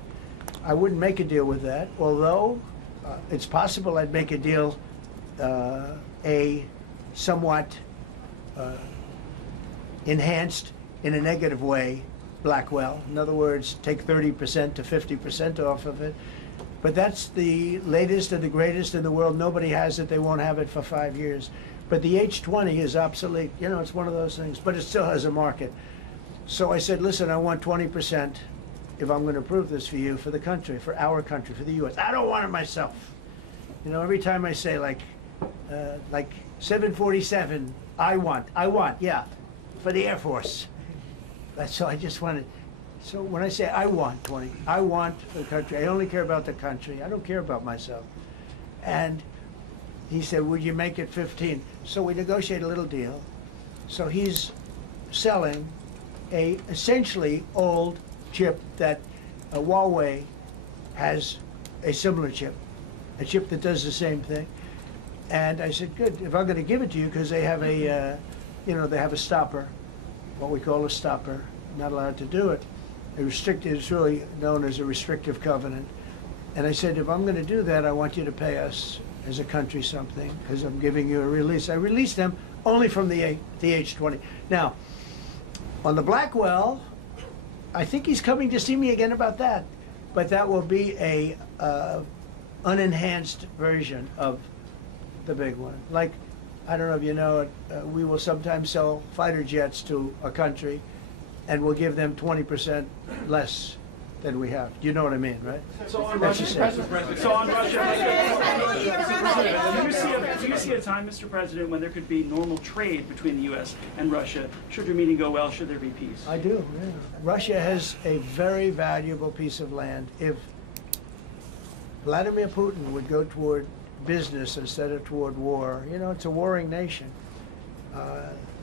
I wouldn't make a deal with that, although it's possible I'd make a deal, a somewhat enhanced in a negative way Blackwell. In other words, take 30% to 50% off of it. But that's the latest and the greatest in the world. Nobody has it. They won't have it for 5 years. But the H20 is obsolete. You know, it's one of those things, but it still has a market. So I said, listen, I want 20% if I'm going to approve this for you, for the country, for our country, for the U.S. I don't want it myself. You know, every time I say like 747, I want, yeah, for the Air Force. So I just wanted, so when I say I want 20, I want the country. I only care about the country. I don't care about myself. And he said, would you make it 15? So we negotiate a little deal. So he's selling a essentially old chip that Huawei has a similar chip, a chip that does the same thing. And I said, good, if I'm going to give it to you, because they have a, they have a stopper, what we call a stopper, not allowed to do it. A restricted, it's really known as a restrictive covenant. And I said, if I'm going to do that, I want you to pay us as a country something, because I'm giving you a release. I released them only from the H-20. Now, on the Blackwell, I think he's coming to see me again about that, but that will be a unenhanced version of the big one. Like, I don't know if you know it, we will sometimes sell fighter jets to a country, and we'll give them 20% less than we have. You know what I mean, right? So on That's Russia, the same. do you see a time, Mr. President, when there could be normal trade between the U.S. and Russia? Should your meeting go well, should there be peace? I do, yeah. Russia has a very valuable piece of land. If Vladimir Putin would go toward business instead of toward war, it's a warring nation.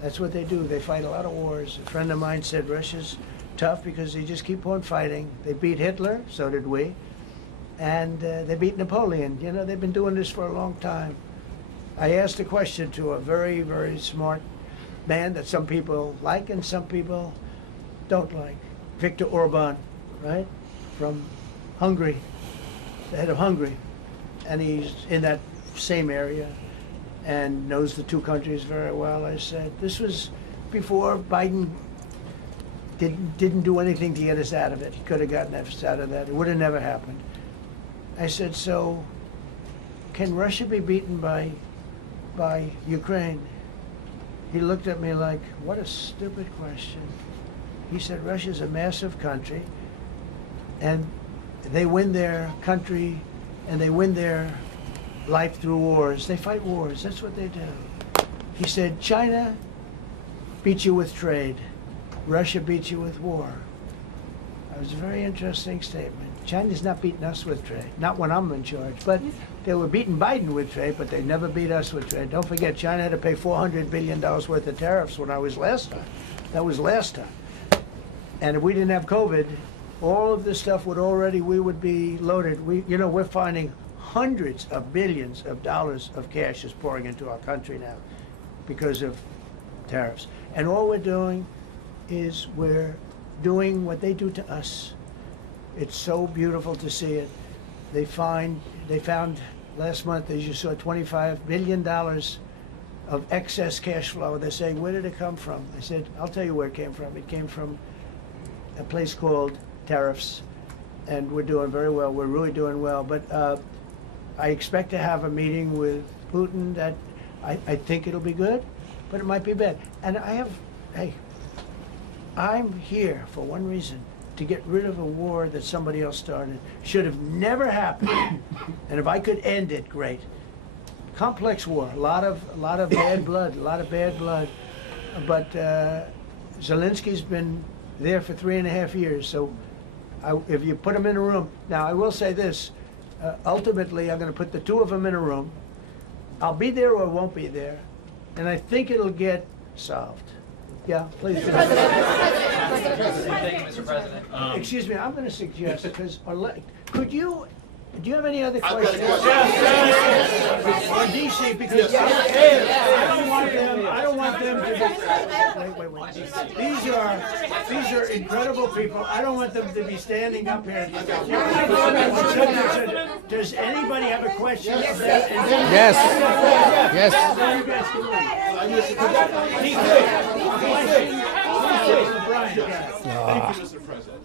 That's what they do. They fight a lot of wars. A friend of mine said Russia's tough because they just keep on fighting. They beat Hitler, so did we, and they beat Napoleon. They've been doing this for a long time. I asked a question to a very, very smart man that some people like and some people don't like. Viktor Orban, right, from Hungary, the head of Hungary, and he's in that same area and knows the two countries very well. I said, this was before Biden didn't do anything to get us out of it. He could have gotten us out of that. It would have never happened. I said, so can Russia be beaten by Ukraine? He looked at me like, what a stupid question. He said, Russia's a massive country, and they win their country and they win their life through wars. They fight wars. That's what they do. He said, China beats you with trade. Russia beats you with war. That was a very interesting statement. China's not beating us with trade, not when I'm in charge. But they were beating Biden with trade, but they never beat us with trade. Don't forget, China had to pay $400 billion worth of tariffs when I was last time. That was last time. And if we didn't have COVID, all of this stuff we would be loaded. We're finding hundreds of billions of dollars of cash is pouring into our country now because of tariffs. And all we're doing is we're doing what they do to us. It's so beautiful to see it. They found last month, as you saw, $25 billion of excess cash flow. They're saying, where did it come from? I said, I'll tell you where it came from. It came from a place called tariffs, and we're doing very well. We're really doing well. But I expect to have a meeting with Putin that I think it'll be good, but it might be bad. And I'm here for one reason, to get rid of a war that somebody else started. Should have never happened. And if I could end it, great. Complex war, a lot of bad blood, But Zelensky's been there for 3.5 years. So if you put him in a room, now I will say this, ultimately I'm going to put the two of them in a room. I'll be there or won't be there. And I think it'll get solved. Yeah, please. Mr. President. Thank you, Mr. President. Excuse me, I'm going to suggest, because do you have any other I've questions? got a question. On DC, because I don't want them to be, these are incredible people. I don't want them to be standing up here. Does anybody have a question? Yes. Thank you, Mr. President.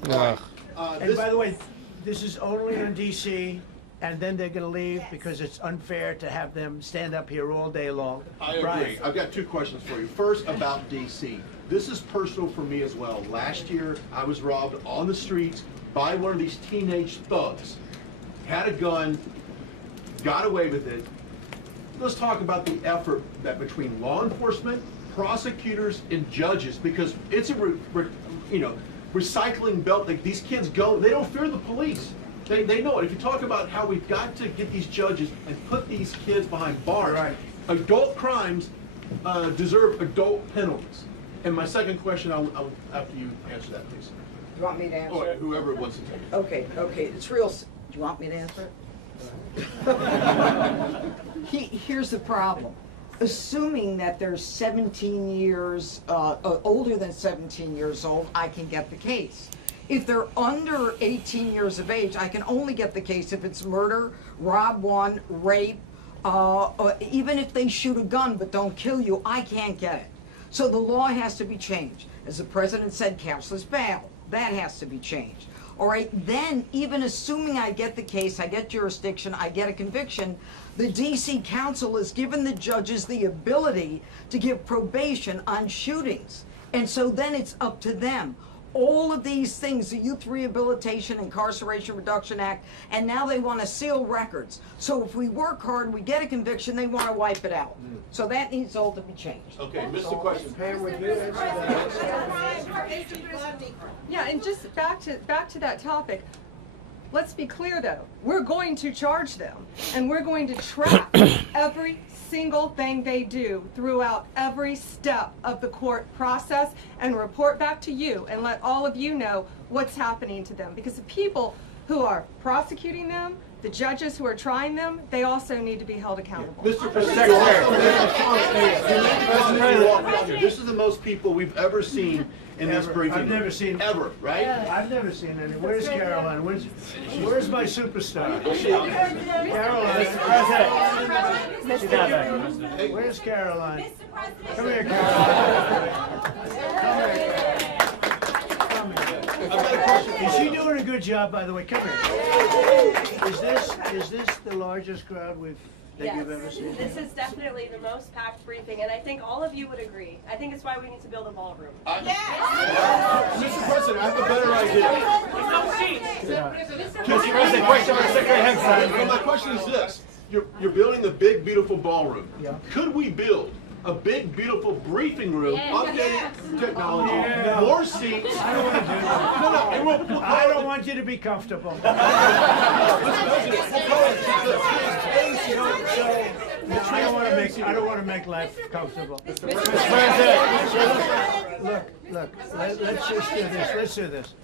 And by the way, this is only in DC, and then they're going to leave because it's unfair to have them stand up here all day long. I agree. I've got two questions for you. First, about DC. This is personal for me as well. Last year, I was robbed on the streets by one of these teenage thugs. Had a gun, got away with it. Let's talk about the effort that between law enforcement, prosecutors, and judges, because it's a recycling belt. Like, these kids go, they don't fear the police. They know it. If you talk about how we've got to get these judges and put these kids behind bars, adult crimes deserve adult penalties. And my second question, I'll after you answer that, please. Do you want me to answer? Or whoever wants to take it. Okay, it's real. Do you want me to answer it? Here's the problem. Assuming that they're 17 years, older than 17 years old, I can get the case. If they're under 18 years of age, I can only get the case if it's murder, rob one, rape, even if they shoot a gun but don't kill you, I can't get it. So the law has to be changed. As the president said, cashless bail. That has to be changed. All right, then even assuming I get the case, I get jurisdiction, I get a conviction, the DC Council has given the judges the ability to give probation on shootings. And so then it's up to them. All of these things, the Youth Rehabilitation Incarceration Reduction Act, and now they want to seal records. So if we work hard, we get a conviction, they want to wipe it out. So that needs all to be changed. Okay, Mr. Question. Pam, would you answer that? Yeah, and just back to that topic. Let's be clear though, we're going to charge them and we're going to track every single thing they do throughout every step of the court process and report back to you and let all of you know what's happening to them. Because the people who are prosecuting them, the judges who are trying them, they also need to be held accountable. Mr. President, this is the most people we've ever seen in this briefing. I've never seen ever, right? I've never seen any. Where's Caroline? Where's my superstar? Caroline. She's not back. Where's Caroline? Come here, Caroline. Is she doing a good job, by the way? Come here. Is this the largest crowd that you've ever seen? This is definitely the most packed briefing, and I think all of you would agree. I think it's why we need to build a ballroom. Mr. President, I have a better idea. Mr. President, question for Secretary Henson. My question is this. You're building the big, beautiful ballroom. Could we build a big, beautiful briefing room, updated technology, more seats? I don't want to do that. I don't want you to be comfortable. I don't want to make life comfortable. Look, let's just do this. Let's do this.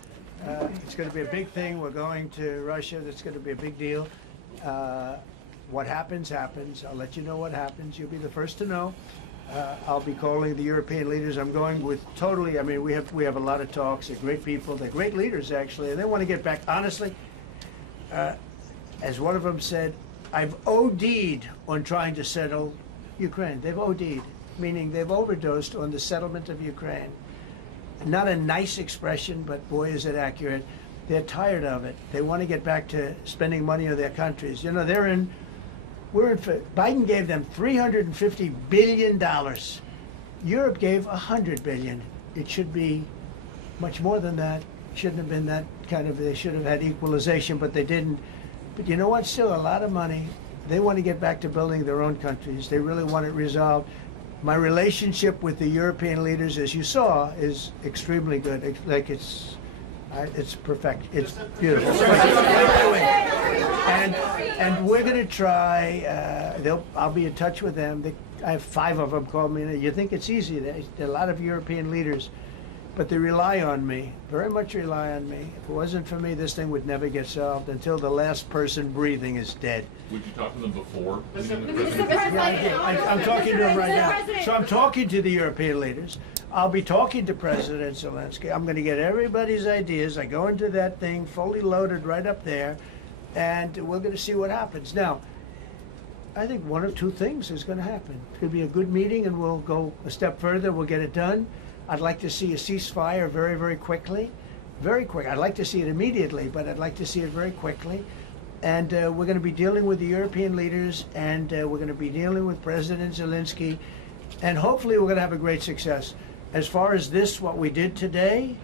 It's going to be a big thing. We're going to Russia. That's going to be a big deal. What happens, happens. I'll let you know what happens. You'll be the first to know. I'll be calling the European leaders. I'm going with totally, I mean, we have a lot of talks. They're great people. They're great leaders, actually, and they want to get back. Honestly, as one of them said, I've OD'd on trying to settle Ukraine. They've OD'd, meaning they've overdosed on the settlement of Ukraine. Not a nice expression, but boy, is it accurate. They're tired of it. They want to get back to spending money on their countries. You know, Biden gave them $350 billion. Europe gave $100 billion. It should be much more than that. Shouldn't have been that kind of, they should have had equalization, but they didn't. But you know what? Still a lot of money. They want to get back to building their own countries. They really want it resolved. My relationship with the European leaders, as you saw, is extremely good. It's perfect. It's beautiful. And we're going to try. I'll be in touch with them. I have 5 of them call me. You think it's easy? There are a lot of European leaders, but they rely on me. Very much rely on me. If it wasn't for me, this thing would never get solved until the last person breathing is dead. Would you talk to them before? Yeah, I'm talking to them right now. So I'm talking to the European leaders. I'll be talking to President Zelensky. I'm going to get everybody's ideas. I go into that thing fully loaded right up there, and we're going to see what happens. Now, I think one of 2 things is going to happen. It's going to be a good meeting, and we'll go a step further. We'll get it done. I'd like to see a ceasefire very, very quickly. Very quick. I'd like to see it immediately, but I'd like to see it very quickly. And we're going to be dealing with the European leaders, and we're going to be dealing with President Zelensky, and hopefully we're going to have a great success. As far as this, what we did today,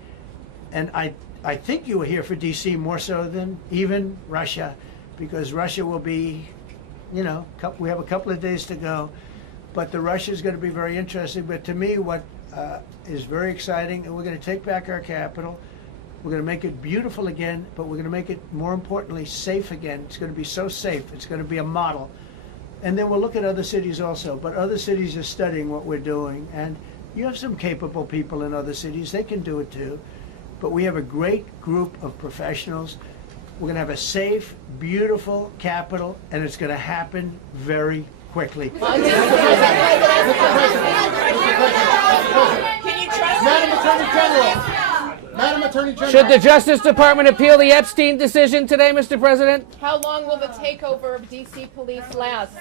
and I think you were here for D.C. more so than even Russia, because Russia will be, you know, we have a couple of days to go, but the Russia is going to be very interesting. But to me, what is very exciting, and we're going to take back our capital. We're going to make it beautiful again, but we're going to make it, more importantly, safe again. It's going to be so safe. It's going to be a model. And then we'll look at other cities also. But other cities are studying what we're doing. And you have some capable people in other cities. They can do it too. But we have a great group of professionals. We're going to have a safe, beautiful capital, and it's going to happen very quickly. Can you trust Madam Attorney General. Madam Attorney General. Should the Justice Department appeal the Epstein decision today, Mr. President? How long will the takeover of DC police last?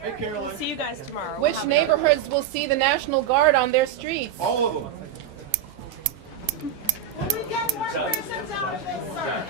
Hey, Caroline. We'll see you guys tomorrow. Which neighborhoods will see the National Guard on their streets? All of them. Will we get more prisons out of this, sir?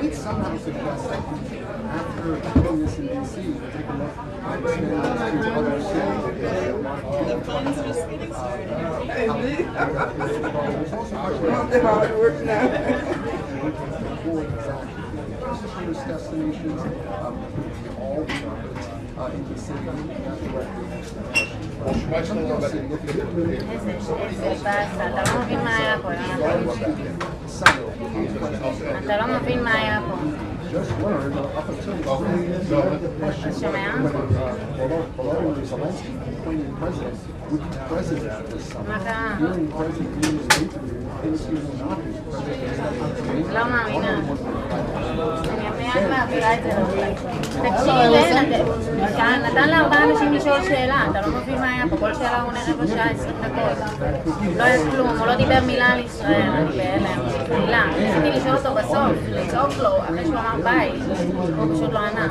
We somehow suggest that after doing this in DC, we take a look and expand this to other cities. The fun's just getting started. The hard work now. Tourist destinations, all the into the city. אתה לא מבין מה היה פה. אתה שומע? מה קרה? לא מאמינה. אני מיד מעבירה את זה לך. תקשיב, נתן לארבעה אנשים לשאול שאלה, אתה לא מבין מה היה פה, כל שאלה הוא עונה רבע שעה, 20 דקות. לא היה כלום, הוא לא דיבר מילה על ישראל, אני בהלם, מילה. ניסיתי לשאול אותו בסוף, לצעוק לו, אחרי שהוא אמר ביי, הוא פשוט לא ענה.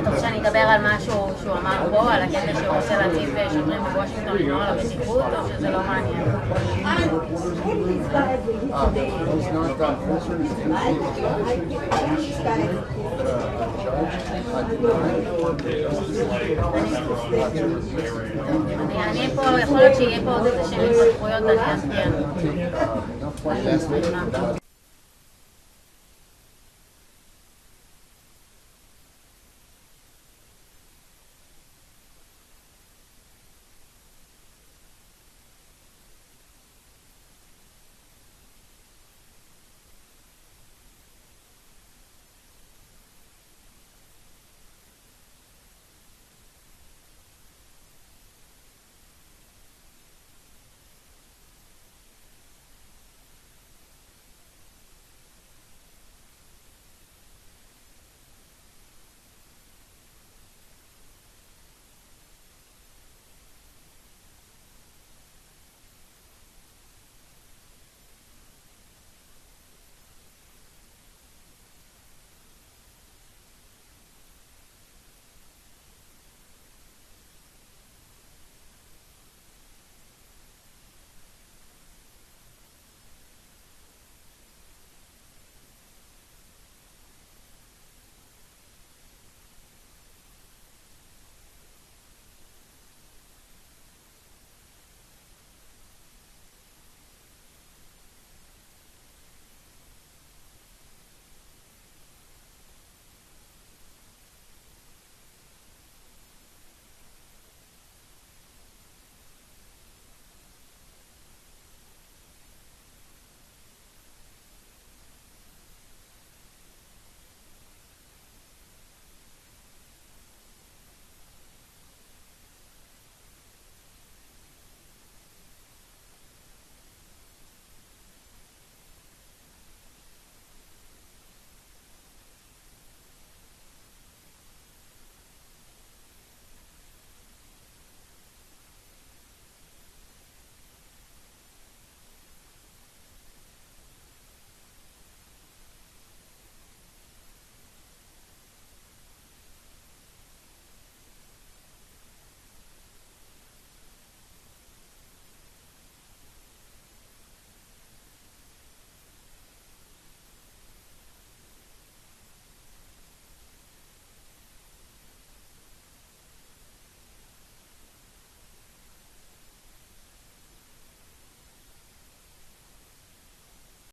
אתה רוצה שאני אדבר על משהו שהוא אמר פה, על הקטע שהוא רוצה להציב שוטרים בוושינגטון לגמור על הבטיחות, או שזה לא מעניין? אני פה, יכול להיות שיהיה פה עוד איזה שהם התפתחויות, אני אסביר.